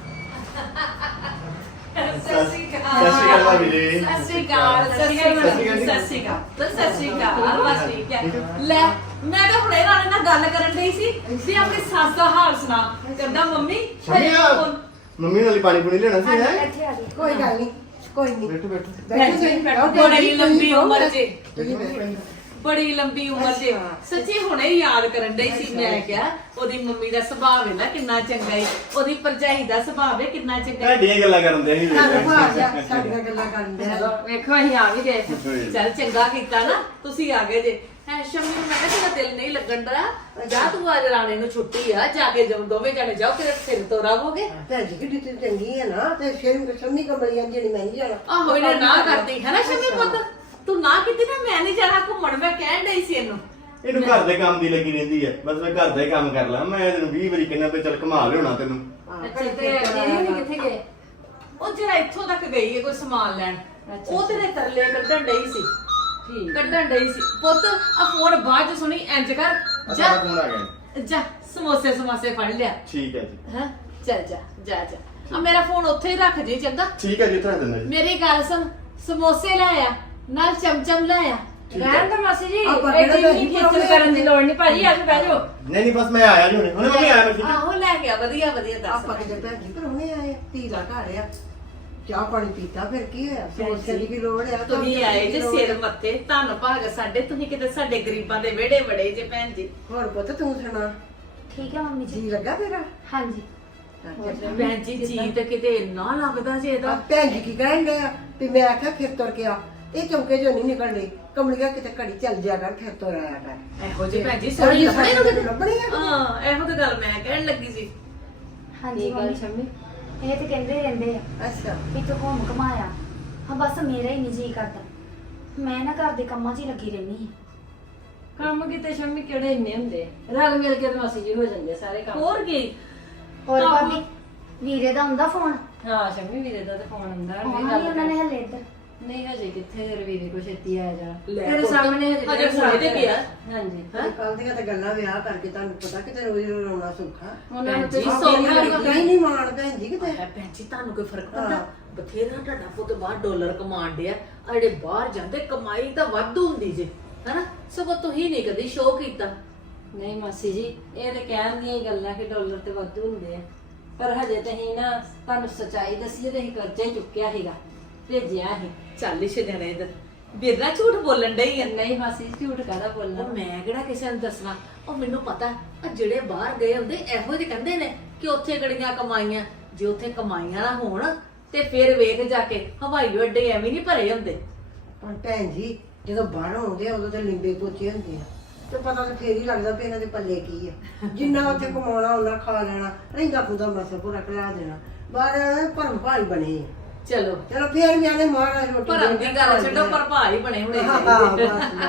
ਸਤਿ ਸ਼੍ਰੀ ਅਕਾਲ ਭਾਬੀ ਜੀ।
ਸਤਿ ਸ਼੍ਰੀ ਅਕਾਲ, ਸਤਿ ਸ਼੍ਰੀ ਅਕਾਲ, ਸਤਿ ਸ਼੍ਰੀ ਅਕਾਲ, ਸਤਿ ਸ਼੍ਰੀ ਅਕਾਲ। ਬਸ ਠੀਕ ਹੈ। ਲੈ ਮੈਂ ਤਾਂ ਹੁਣੇ ਰਾਣੇ ਨਾਲ ਗੱਲ ਕਰਨ ਡਈ ਸੀ ਵੀ ਆਪਣੀ ਸੱਸ ਦਾ ਹਾਲ ਸੁਣਾ। ਕਹਿੰਦਾ ਮੰਮੀ
ਸ਼ਮੀ ਆ, ਮੰਮੀ ਨਾਲ ਹੀ ਪਾਣੀ ਪੂਣੀ ਲੈਣਾ ਸੀ ਹੈ।
ਇੱਥੇ ਆ ਗਈ।
ਕੋਈ ਗੱਲ ਨਹੀਂ, ਕੋਈ ਨਹੀਂ।
ਬੈਠੋ ਬੈਠੋ।
ਬੜੀ ਲੰਬੀ ਉਮਰ 'ਚ,
ਬੈਠੋ।
ਬੜੀ ਲੰਬੀ ਉਮਰ 'ਚ ਸੱਚੀ ਹੁਣੇ ਯਾਦ ਕਰਨ ਡਈ ਸੀ। ਮੈਂ ਕਿਹਾ ਉਹਦੀ ਮੰਮੀ ਦਾ ਸੁਭਾਅ ਹੈ ਨਾ ਕਿੰਨਾ ਚੰਗਾ ਹੈ, ਉਹਦੀ ਭਰਜਾਈ ਦਾ ਸੁਭਾਅ ਹੈ ਕਿੰਨਾ ਚੰਗਾ ਹੈ।
ਤੁਹਾਡੀਆਂ ਗੱਲਾਂ ਕਰਨ ਦੇ ਸੀ
ਸਾਨੂੰ ਭਾਰ ਜਾ, ਸਾਡੀਆਂ ਗੱਲਾਂ ਕਰਨ ਦੇ।
ਵੇਖੋ ਅਸੀਂ ਆ ਵੀ ਗਏ।
ਚੱਲ ਚੰਗਾ ਕੀਤਾ ਨਾ ਤੁਸੀਂ ਆ ਗਏ ਜੇ। ਹੈ ਸ਼ਮੀ ਨੂੰ ਮੈਂ ਕਿਹਾ ਤੇਰਾ ਦਿਲ ਨਹੀਂ ਲੱਗਣ ਦਾ ਜਾ ਤੂੰ ਅੱਜ ਰਾਣੇ ਨੂੰ ਛੁੱਟੀ ਆ ਜਾ ਕੇ ਜਮ ਦੋਵੇਂ ਜਾਣੇ ਜਾਓ ਤੇਰੇ ਸਿਰ ਤੋਂ ਰਾਵੋਗੇ
ਭੈਣ ਜੀ ਕਿੱਡੀ ਤੇ ਚੰਗੀ ਹੈ ਨਾ ਤੇ ਫਿਰ ਸ਼ੰਮੀ ਕਮਲੀਆਂ ਜਿਹੜੀ ਮਹਿੰਗੀ ਜਾਣਾ
ਆਹੋ ਇਹਨੇ ਨਾ ਕਰਤੀ ਹੈ ਨਾ ਸ਼ਮੀ ਪੁੱਤ ਤੂੰ ਨਾ ਕੀਤੀ ਨਾ ਮੈਂ ਨਹੀਂ ਜਾਣਾ ਘੁੰਮਣ ਮੈਂ ਕਹਿਣ ਡਈ ਸੀ ਇਹਨੂੰ
ਇਹਨੂੰ ਘਰ ਦੇ ਕੰਮ ਦੀ ਲੱਗੀ ਰਹਿੰਦੀ ਹੈ ਬਸ ਮੈਂ ਘਰ ਦਾ ਹੀ ਕੰਮ ਕਰ ਲਾਂ ਮੈਂ ਤੈਨੂੰ 20 ਵਾਰੀ ਕਹਿੰਦਾ ਤੇ ਚੱਲ ਘੁਮਾ ਲਿਆਉਣਾ ਤੈਨੂੰ
ਅੱਛਾ ਤੇ ਦੀਦੀ ਹੁਣੀ ਕਿੱਥੇ ਗਏ?
ਉਹ ਜਿਹੜਾ ਇੱਥੋਂ ਤੱਕ ਗਈ ਹੈ ਕੋਈ ਸਮਾਨ ਲੈਣ
ਅੱਛਾ।
ਉਹ ਤੇਰੇ ਤਰਲੇ ਕੱਢਣ ਡਈ ਸੀ
ਠੀਕ
ਕੱਢਣ ਡਈ ਸੀ ਪੁੱਤ ਆ ਫੋਨ ਬਾਅਦ ਚ ਸੁਣੀ ਇੰਜ ਕਰ
ਅੱਛਾ ਫੋਨ ਆ ਗਿਆ
ਜਾ ਸਮੋਸੇ ਸਮਾਸੇ ਫੜ ਲਿਆ
ਠੀਕ ਹੈ ਜੀ
ਹਾਂ ਚੱਲ ਜਾ ਜਾ ਜਾ ਆ ਮੇਰਾ ਫੋਨ ਉੱਥੇ ਹੀ ਰੱਖ ਜੀ ਚੰਗਾ
ਠੀਕ ਹੈ ਜੀ ਉੱਥੇ ਰੱਖ ਦਿੰਦਾ ਜੀ
ਮੇਰੀ ਗੱਲ ਸੁਣ ਸਮੋਸੇ ਲੈ ਆ ਨਾਲ ਚਮਚਮ ਲੈ ਆ
ਰਹਿਣ ਤਾਂ ਮਾਸੀ ਜੀ
ਆਪਾਂ
ਐਡੀ
ਕਿਹੜਾ
ਨਹੀਂ
ਭੈਣ ਜੀ
ਖੇਚਲ ਕਰਨ ਦੀ ਲੋੜ ਨਹੀਂ ਭਾਜੀ ਆ ਕੇ ਬਹਿ ਜਾਓ
ਨਹੀਂ ਨਹੀਂ ਬਸ ਮੈਂ ਆਇਆ ਜੀ ਹੁਣੇ ਮੰਮੀ ਆਇਆ ਮੈਂ ਠੀਕ ਹੈ
ਆਹੋ ਲੈ ਗਿਆ ਵਧੀਆ ਵਧੀਆ ਦੱਸ
ਆਪਾਂ ਕਿਤੇ ਭੈਣ ਜੀ ਪਰੋਣੇ ਆਏ ਧੀ ਦਾ ਘਰ ਆ ਚਾਹ ਪਾਣੀ ਪੀਤਾ ਫਿਰ ਕੀ ਹੋਇਆ ਸਮੋਸੇ ਦੀ ਕੀ ਲੋੜ ਆ
ਤੁਸੀਂ ਆਏ ਜੇ ਸਿਰ ਮੱਥੇ ਧੰਨ ਭਾਗ ਸਾਡੇ ਤੁਸੀਂ ਕਿਤੇ ਸਾਡੇ ਗਰੀਬਾਂ ਦੇ ਵਿਹੜੇ ਵੜੇ ਜੇ ਭੈਣ ਜੀ
ਹੋਰ ਪੁੱਤ ਤੂੰ ਸੁਣਾ
ਠੀਕ ਹੈ ਮੰਮੀ ਜੀ
ਜੀ ਲੱਗਾ ਤੇਰਾ
ਹਾਂਜੀ
ਭੈਣ ਜੀ ਜੀ ਤੇ ਕਿਤੇ ਇੰਨਾ ਲੱਗਦਾ ਜੇ ਇਹਦਾ
ਭੈਣ ਜੀ ਕੀ ਕਹਿਣ ਡਿਆ ਵੀ ਮੈਂ ਆਖਿਆ ਫਿਰ ਤੁਰ ਕੇ ਆ ਇਹ ਚੌਂਕੇ ਚੋਂ ਨਹੀਂ ਨਿਕਲਣੀ ਕਮਲੀਆ ਕਿਤੇ ਘੜੀ ਚੱਲ ਜਿਆ ਕਰ ਫਿਰ ਤੁਰ ਆਇਆ ਕਰ
ਇਹੋ ਜਿਹੇ ਭੈਣ ਜੀ ਸੋਹਣੀ ਲੱਭਣੇ ਨੂੰ ਕਿਤੇ
ਲੱਭਣੇ ਆ
ਹਾਂ ਇਹੋ ਤੇ ਗੱਲ ਮੈਂ ਕਹਿਣ ਲੱਗੀ ਸੀ
ਹਾਂਜੀ
ਇਹ ਗੱਲ
ਮੰਮੀ
ਸ਼ੰਮੀ
ਇਹ ਤੇ ਕਹਿੰਦੇ ਰਹਿੰਦੇ ਆ
ਅੱਛਾ
ਵੀ ਤੂੰ ਘੁੰਮ ਘਮਾਇਆ ਹਾਂ ਬਸ ਮੇਰਾ ਹੀ ਨਹੀਂ ਜੀ ਕਰਦਾ ਮੈਂ ਨਾ ਘਰ ਦੇ ਕੰਮਾਂ 'ਚ ਹੀ ਲੱਗੀ ਰਹਿੰਦੀ ਹਾਂ
ਕੰਮ ਕਿਤੇ ਸ਼ੰਮੀ ਕਿਹੜੇ ਇੰਨੇ ਹੁੰਦੇ ਆ। ਰਲ ਮਿਲ ਕੇ ਤਾਂ ਮਾਸੀ ਜੀ ਹੋ ਜਾਂਦੇ ਆ ਸਾਰੇ ਕੰਮ
ਹੋਰ ਕੀ
ਹੋਰ
ਆਹੋ।
ਭਾਬੀ ਵੀਰੇ ਦਾ ਹੁੰਦਾ ਫੋਨ
ਹਾਂ ਸ਼ੰਮੀ ਵੀਰੇ ਦਾ ਤਾਂ ਫੋਨ ਆਉਂਦਾ
ਆਉਣਾ
ਵੀ
ਨਹੀਂ
ਗੱਲ
ਉਹਨਾਂ ਨੇ
ਕਰ
ਹਲੇ ਇੱਧਰ
ਨਹੀਂ ਹਜੇ ਕਿੱਥੇ ਰਵੀਰੇ ਕੋ ਛੇਤੀ ਆਇਆ ਜਾ
ਲੈ
ਤੇਰੇ
ਪੁੱਤ,
ਸਾਹਮਣੇ
ਹਜੇ ਹੁਣੇ ਤੇ ਗਿਆ।
ਹਾਂਜੀ
ਕੱਲ ਦੀਆਂ ਤਾਂ ਗੱਲਾਂ ਵਿਆਹ ਕਰਕੇ ਤੁਹਾਨੂੰ ਪਤਾ ਕਿਤੇ ਰੋਜ਼ ਰੋਣਾ ਸੌਖਾ
ਉਹਨਾਂ ਨੂੰ ਤੇ
ਭੈਣ ਜੀ,
ਸੌ
ਸੌਖਾ
ਗੱਲ
ਹੀ
ਨਹੀਂ ਨਹੀਂ ਮਾਣ ਭੈਣ ਜੀ ਕਿਤੇ
ਭੈਣ ਜੀ ਤੁਹਾਨੂੰ ਕੋਈ ਫਰਕ ਪੈਂਦਾ
ਹਾਂ।
ਬਥੇਰਾ ਤੁਹਾਡਾ ਪੁੱਤ ਬਾਹਰ ਡਾਲਰ ਕਮਾਉਣ ਡਿਆ ਆ ਜਿਹੜੇ ਬਾਹਰ ਜਾਂਦੇ ਕਮਾਈ ਤਾਂ ਵਾਧੂ ਹੁੰਦੀ ਜੇ ਹਨਾ ਸਗੋਂ ਤੁਸੀਂ ਨਹੀਂ ਕਦੀ ਸ਼ੋਅ ਕੀਤਾ
ਨਹੀਂ ਮਾਸੀ ਜੀ ਇਹ ਤੇ ਕਹਿਣ ਦੀਆਂ ਹੀ ਗੱਲਾਂ ਕਿ ਡਾਲਰ ਤੇ ਵਾਧੂ ਹੁੰਦੇ ਆ ਪਰ ਹਜੇ ਤੇ ਹੀ ਨਾ ਤੁਹਾਨੂੰ ਸੱਚਾਈ ਦੱਸੀਏ ਤੇ ਅਸੀਂ ਕਰਜ਼ਾ ਹੀ ਚੁੱਕਿਆ ਸੀਗਾ ਭੇਜਿਆ ਸੀ
ਚੱਲ ਹੀ ਛੱਡਣਾ ਇਧਰ ਬਿਰਨਾ ਝੂਠ ਬੋਲਣ ਡਈ ਆ
ਨਹੀਂ ਮਾਸੀ ਜੀ ਝੂਠ ਕਾਹਦਾ ਬੋਲਣਾ
ਉਹ ਮੈਂ ਕਿਹੜਾ ਕਿਸੇ ਨੂੰ ਦੱਸਣਾ ਉਹ ਮੈਨੂੰ ਪਤਾ ਆ ਜਿਹੜੇ ਬਾਹਰ ਗਏ ਹੁੰਦੇ ਇਹੋ ਜਿਹੇ ਕਹਿੰਦੇ ਨੇ ਕਿ ਉੱਥੇ ਗੜੀਆਂ ਕਮਾਈਆਂ ਜੇ ਉੱਥੇ ਕਮਾਈਆਂ ਨਾ ਹੋਣ ਤੇ ਫਿਰ ਵੇਖ ਜਾ ਕੇ ਹਵਾਈ ਅੱਡੇ ਐਵੇਂ ਨਹੀਂ ਭਰੇ ਹੁੰਦੇ
ਹੁਣ ਭੈਣ ਜੀ ਜਦੋਂ ਬਾਹਰੋਂ ਆਉਂਦੇ ਆ ਉਦੋਂ ਤੇ ਲਿੰਬੇ ਪੋਚੇ ਹੁੰਦੇ ਆ ਤੇ ਪਤਾ ਤਾਂ ਫੇਰ ਹੀ ਲੱਗਦਾ ਵੀ ਇਹਨਾਂ ਦੇ ਪੱਲੇ ਕੀ ਆ ਜਿੰਨਾ ਉੱਥੇ ਕਮਾਉਣਾ ਉਹਨਾਂ ਖਾ ਲੈਣਾ ਰਹਿੰਦਾ ਖੁਦਾ ਮਸਾ ਪੂਰਾ ਕਰਾ ਦੇਣਾ ਬਾਹਰ ਭਰਮ ਭਾਈ ਬਣੇ ਆ।
ਚਲੋ
ਚਲੋ ਫੇਰ ਵੀ ਆਨੇ ਮਾਰਾ ਰੋਟੀ
ਭਰਮ ਦੀ ਗੱਲ ਛੱਡੋ ਪਰ ਭਾਈ ਬਣੇ ਹੋਣੇ
ਹਾਂ,
ਚਾਹੀਦੇ।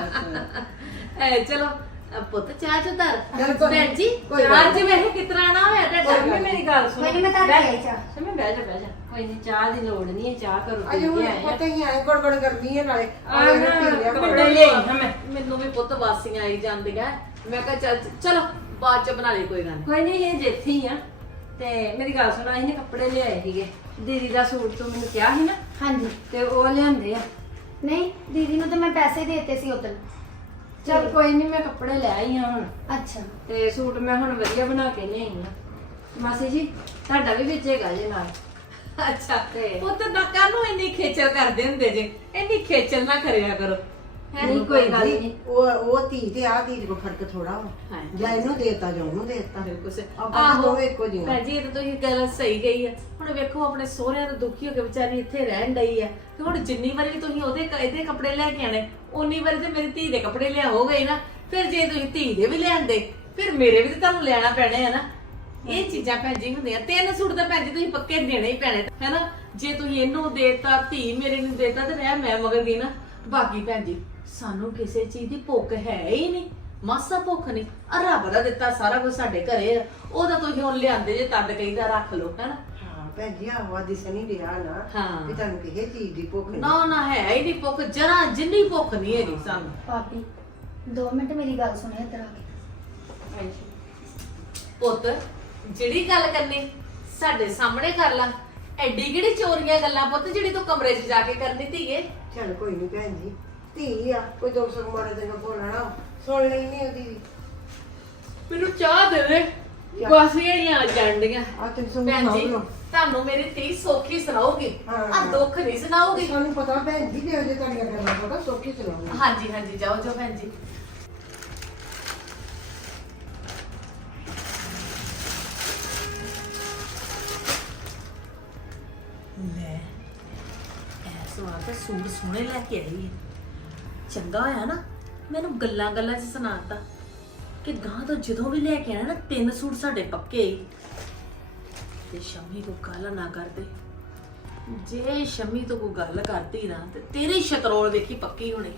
ਬਸ।
ਐ ਚਲੋ ਪੁੱਤ ਚਾਹ ਚ ਧਰ
ਚੱਲ ਕੋਈ-
ਭੈਣ ਜੀ
ਕੋਈ ਗੱਲ
ਚਾਹ ਚ ਵੇਖ ਕਿਤਨਾ ਨਾ ਹੋਇਆ ਤੁਹਾਡਾ
ਸ਼ੰਮੀ ਮੇਰੀ ਗੱਲ ਸੁਣ
ਕੋਈ ਨੀ, ਮੈਂ ਤਾਂ
ਬਹਿ-
ਆਈ ਚਾਹ।
ਸ਼ੰਮੀ ਬਹਿ ਜਾ ਕੋਈ ਨਹੀਂ ਚਾਹ ਦੀ ਲੋੜ ਨਹੀਂ ਹੈ ਚਾਹ ਕਰੋ
ਅਜੇ ਹੁਣ ਪਤਾ ਹੀ ਆਏ ਗੜਗੜ ਕਰਦੀ ਹੈ ਨਾਲੇ
ਕਮੰਡੇ ਲਈ ਹਮੇ
ਮੈਨੂੰ ਵੀ ਪੁੱਤ ਵਾਸੀਆਂ ਆਈ ਜਾਂਦੀਆਂ ਮੈਂ ਕਿਹਾ ਚੱਲ ਚਲੋ ਬਾਅਦ ਚ ਬਣਾ ਲਈ ਕੋਈ ਗੱਲ ਨੀ।
ਕੋਈ ਨਹੀਂ ਇਹ ਜਿੱਥੇ ਹੀ ਆ ਤੇ ਮੇਰੀ ਗੱਲ ਸੁਣਾ ਇਹਨੇ ਕੱਪੜੇ ਲਿਆਏ ਸੀਗੇ ਦੀਦੀ ਦਾ ਸੂਟ ਤੂੰ ਮੈਨੂੰ ਕਿਹਾ ਸੀ ਨਾ
ਹਾਂਜੀ
ਤੇ ਉਹ ਲਿਆਂਦੇ ਆ
ਨਹੀਂ ਦੀਦੀ ਨੂੰ ਤਾਂ ਮੈਂ ਪੈਸੇ ਦੇ ਦਿੱਤੇ ਸੀ ਉਦੋਂ
ਚਲ ਕੋਈ ਨਹੀਂ ਮੈਂ ਕੱਪੜੇ ਲੈ ਆਈ ਆ ਹੁਣ
ਅੱਛਾ
ਤੇ ਸੂਟ ਮੈਂ ਹੁਣ ਵਧੀਆ ਬਣਾ ਕੇ ਲਿਆਈ ਆ ਮਾਸੀ ਜੀ ਤੁਹਾਡਾ ਵੀ ਵਿੱਚ ਹੈਗਾ ਜੇ ਨਾਲ
ਅੱਛਾ
ਤੇ-
ਪੁੱਤ ਨਾ ਕਾਹਨੂੰ ਇੰਨੀ ਖੇਚਲ ਕਰਦੇ ਹੁੰਦੇ ਜੇ ਇੰਨੀ ਖੇਚਲ ਨਾ ਕਰਿਆ ਕਰੋ
ਨਹੀਂ ਕੋਈ ਗੱਲ ਨਹੀਂ
ਉਹ ਧੀ ਤੇ ਆ ਧੀ ਕੋ ਫਰਕ ਥੋੜਾ ਵਾ
ਹਾਂ।
ਜਾਂ ਇਹਨੂੰ ਦੇਤਾ ਜਾਂ ਉਹਨੂੰ ਦੇਤਾ
ਬਿਲਕੁਲ ਸਹੀ।
ਆਪਾਂ ਦੋਵੇਂ ਇੱਕੋ ਜਿਹੀਆਂ।
ਭੈਣ ਜੀ ਇਹ ਤਾਂ ਤੁਸੀਂ ਗੱਲ ਸਹੀ ਗਈ ਆ ਹੁਣ ਵੇਖੋ ਆਪਣੇ ਸਹੁਰਿਆਂ ਤੋਂ ਦੁਖੀ ਹੋ ਕੇ ਵਿਚਾਰੀ ਇੱਥੇ ਰਹਿਣ ਡਈ ਆ ਤੇ ਹੁਣ ਜਿੰਨੀ ਵਾਰੀ ਵੀ ਤੁਸੀਂ ਇਹਦੇ ਕੱਪੜੇ ਲੈ ਕੇ ਆਣੇ ਉਨੀ ਵਾਰੀ ਤੇ ਮੇਰੀ ਧੀ ਦੇ ਕੱਪੜੇ ਲਿਆਓਗੇ ਨਾ ਫਿਰ ਜੇ ਤੁਸੀਂ ਧੀ ਦੇ ਵੀ ਲਿਆਂਦੇ ਫਿਰ ਮੇਰੇ ਵੀ ਤਾਂ ਤੁਹਾਨੂੰ ਲੈਣਾ ਪੈਣੇ ਆ ਨਾ ਇਹ ਚੀਜ਼ਾਂ ਭੈਣ ਜੀ ਹੁੰਦੀਆਂ 3 ਸੂਟ ਤਾਂ ਭੈਣ ਜੀ ਤੁਸੀਂ ਪੱਕੇ ਦੇਣੇ ਹੀ ਪੈਣੇ ਹੈਨਾ ਜੇ ਤੁਸੀਂ ਇਹਨੂੰ ਦੇਤਾ ਧੀ ਮੇਰੇ ਨੂੰ ਦੇਤਾ ਤੇ ਰਹਿ ਮੈਂ ਮਗਰ ਗਈ ਨਾ ਬਾਕੀ ਭੈਣ ਜੀ ਸਾਨੂੰ ਕਿਸੇ ਚੀਜ਼ ਦੀ ਭੁੱਖ ਹੈ ਹੀ ਨਹੀਂ ਮਾਸਾ ਭੁੱਖ ਨਹੀਂ ਆ ਰੱਬ ਦਾ ਦਿੱਤਾ ਸਾਰਾ ਕੁਝ ਸਾਡੇ ਘਰੇ ਆ ਉਹ ਤਾਂ ਤੁਸੀਂ ਹੁਣ ਲਿਆਂਦੇ ਜੇ ਤਦ ਕਹੀਦਾ ਰੱਖ ਲਓ ਹੈਨਾ
ਹਾਂ ਭੈਣ ਜੀ ਆਵਾ ਦਿਸ ਨਹੀਂ ਰਿਹਾ ਨਾ
ਹਾਂ।
ਵੀ ਤੁਹਾਨੂੰ ਕਿਸੇ ਚੀਜ਼ ਦੀ ਭੁੱਖ ਨਹੀਂ
ਨਾ ਨਾ ਹੈ ਹੀ ਨਹੀਂ ਭੁੱਖ ਜਰਾ ਜਿੰਨੀ ਭੁੱਖ ਨਹੀਂ ਹੈਗੀ ਸਾਨੂੰ
ਭਾਬੀ 2 ਮਿੰਟ ਮੇਰੀ ਗੱਲ ਸੁਣਿਓ ਇੱਧਰ ਆ ਕੇ
ਪੁੱਤ ਜਿਹੜੀ ਗੱਲ ਕਰਨੀ ਸਾਡੇ ਸਾਹਮਣੇ ਕਰ ਲਾ ਐਡੀ ਕਿਹੜੀ ਚੋਰੀਆਂ ਗੱਲਾਂ ਪੁੱਤ ਜਿਹੜੀ ਤੂੰ ਕਮਰੇ 'ਚ ਜਾ ਕੇ ਕਰਨੀ ਧੀਏ
ਚੱਲ ਕੋਈ ਨਹੀਂ ਭੈਣ ਜੀ ਧੀ ਆ ਕੋਈ 200 ਮਾਰੇ ਤੇ ਬੋਲਣਾ ਸੁਣ ਲਈ ਨਹੀਂ ਉਹਦੀ ਵੀ।
ਮੈਨੂੰ ਚਾਹ ਦੇ ਦੇ ਵਾਸੀਆਂ ਹੀ ਆ ਜਾਂਦੀਆਂ
ਆ ਤੇ ਸੁਣ
ਭੈਣ ਜੀ
ਲਓ
ਤੁਹਾਨੂੰ ਮੇਰੀ ਧੀ ਸੌਖੀ ਸੁਣਾਉਗੀ
ਹਾਂ।
ਆ ਦੁੱਖ ਨਹੀਂ ਸੁਣਾਉਗੀ
ਸਾਨੂੰ ਪਤਾ ਭੈਣ ਜੀ ਕਿ ਅਜੇ ਤੁਹਾਡੀਆਂ ਗੱਲਾਂ ਥੋੜਾ ਸੋਚੀ ਚਲਾਉਂਦੇ
ਹਾਂਜੀ ਹਾਂਜੀ ਜਾਓ ਜਾਓ ਭੈਣ ਜੀ ਲੈ ਐਸ ਵਾਰ ਤਾਂ ਸੂਟ ਸੋਹਣੇ ਲੈ ਕੇ ਆਈ ਹੈ ਚੰਗਾ ਹੋਇਆ ਨਾ ਮੈਨੂੰ ਗੱਲਾਂ ਗੱਲਾਂ 'ਚ ਸੁਣਾਤਾ ਕਿ ਗਾਂ ਤੋਂ ਜਦੋਂ ਵੀ ਲੈ ਕੇ ਆਣਾ ਨਾ 3 ਸੂਟ ਸਾਡੇ ਪੱਕੇ ਹੀ। ਤੇ ਸ਼ਮੀ ਕੋ ਗੱਲ ਨਾ ਕਰਦੇ, ਜੇ ਸ਼ਮੀ ਤੋਂ ਕੋਈ ਗੱਲ ਕਰਦੀ ਨਾ ਤੇ ਤੇਰੀ ਸ਼ਤਰੋਲ ਵੇਖੀ ਪੱਕੀ ਹੋਣੀ।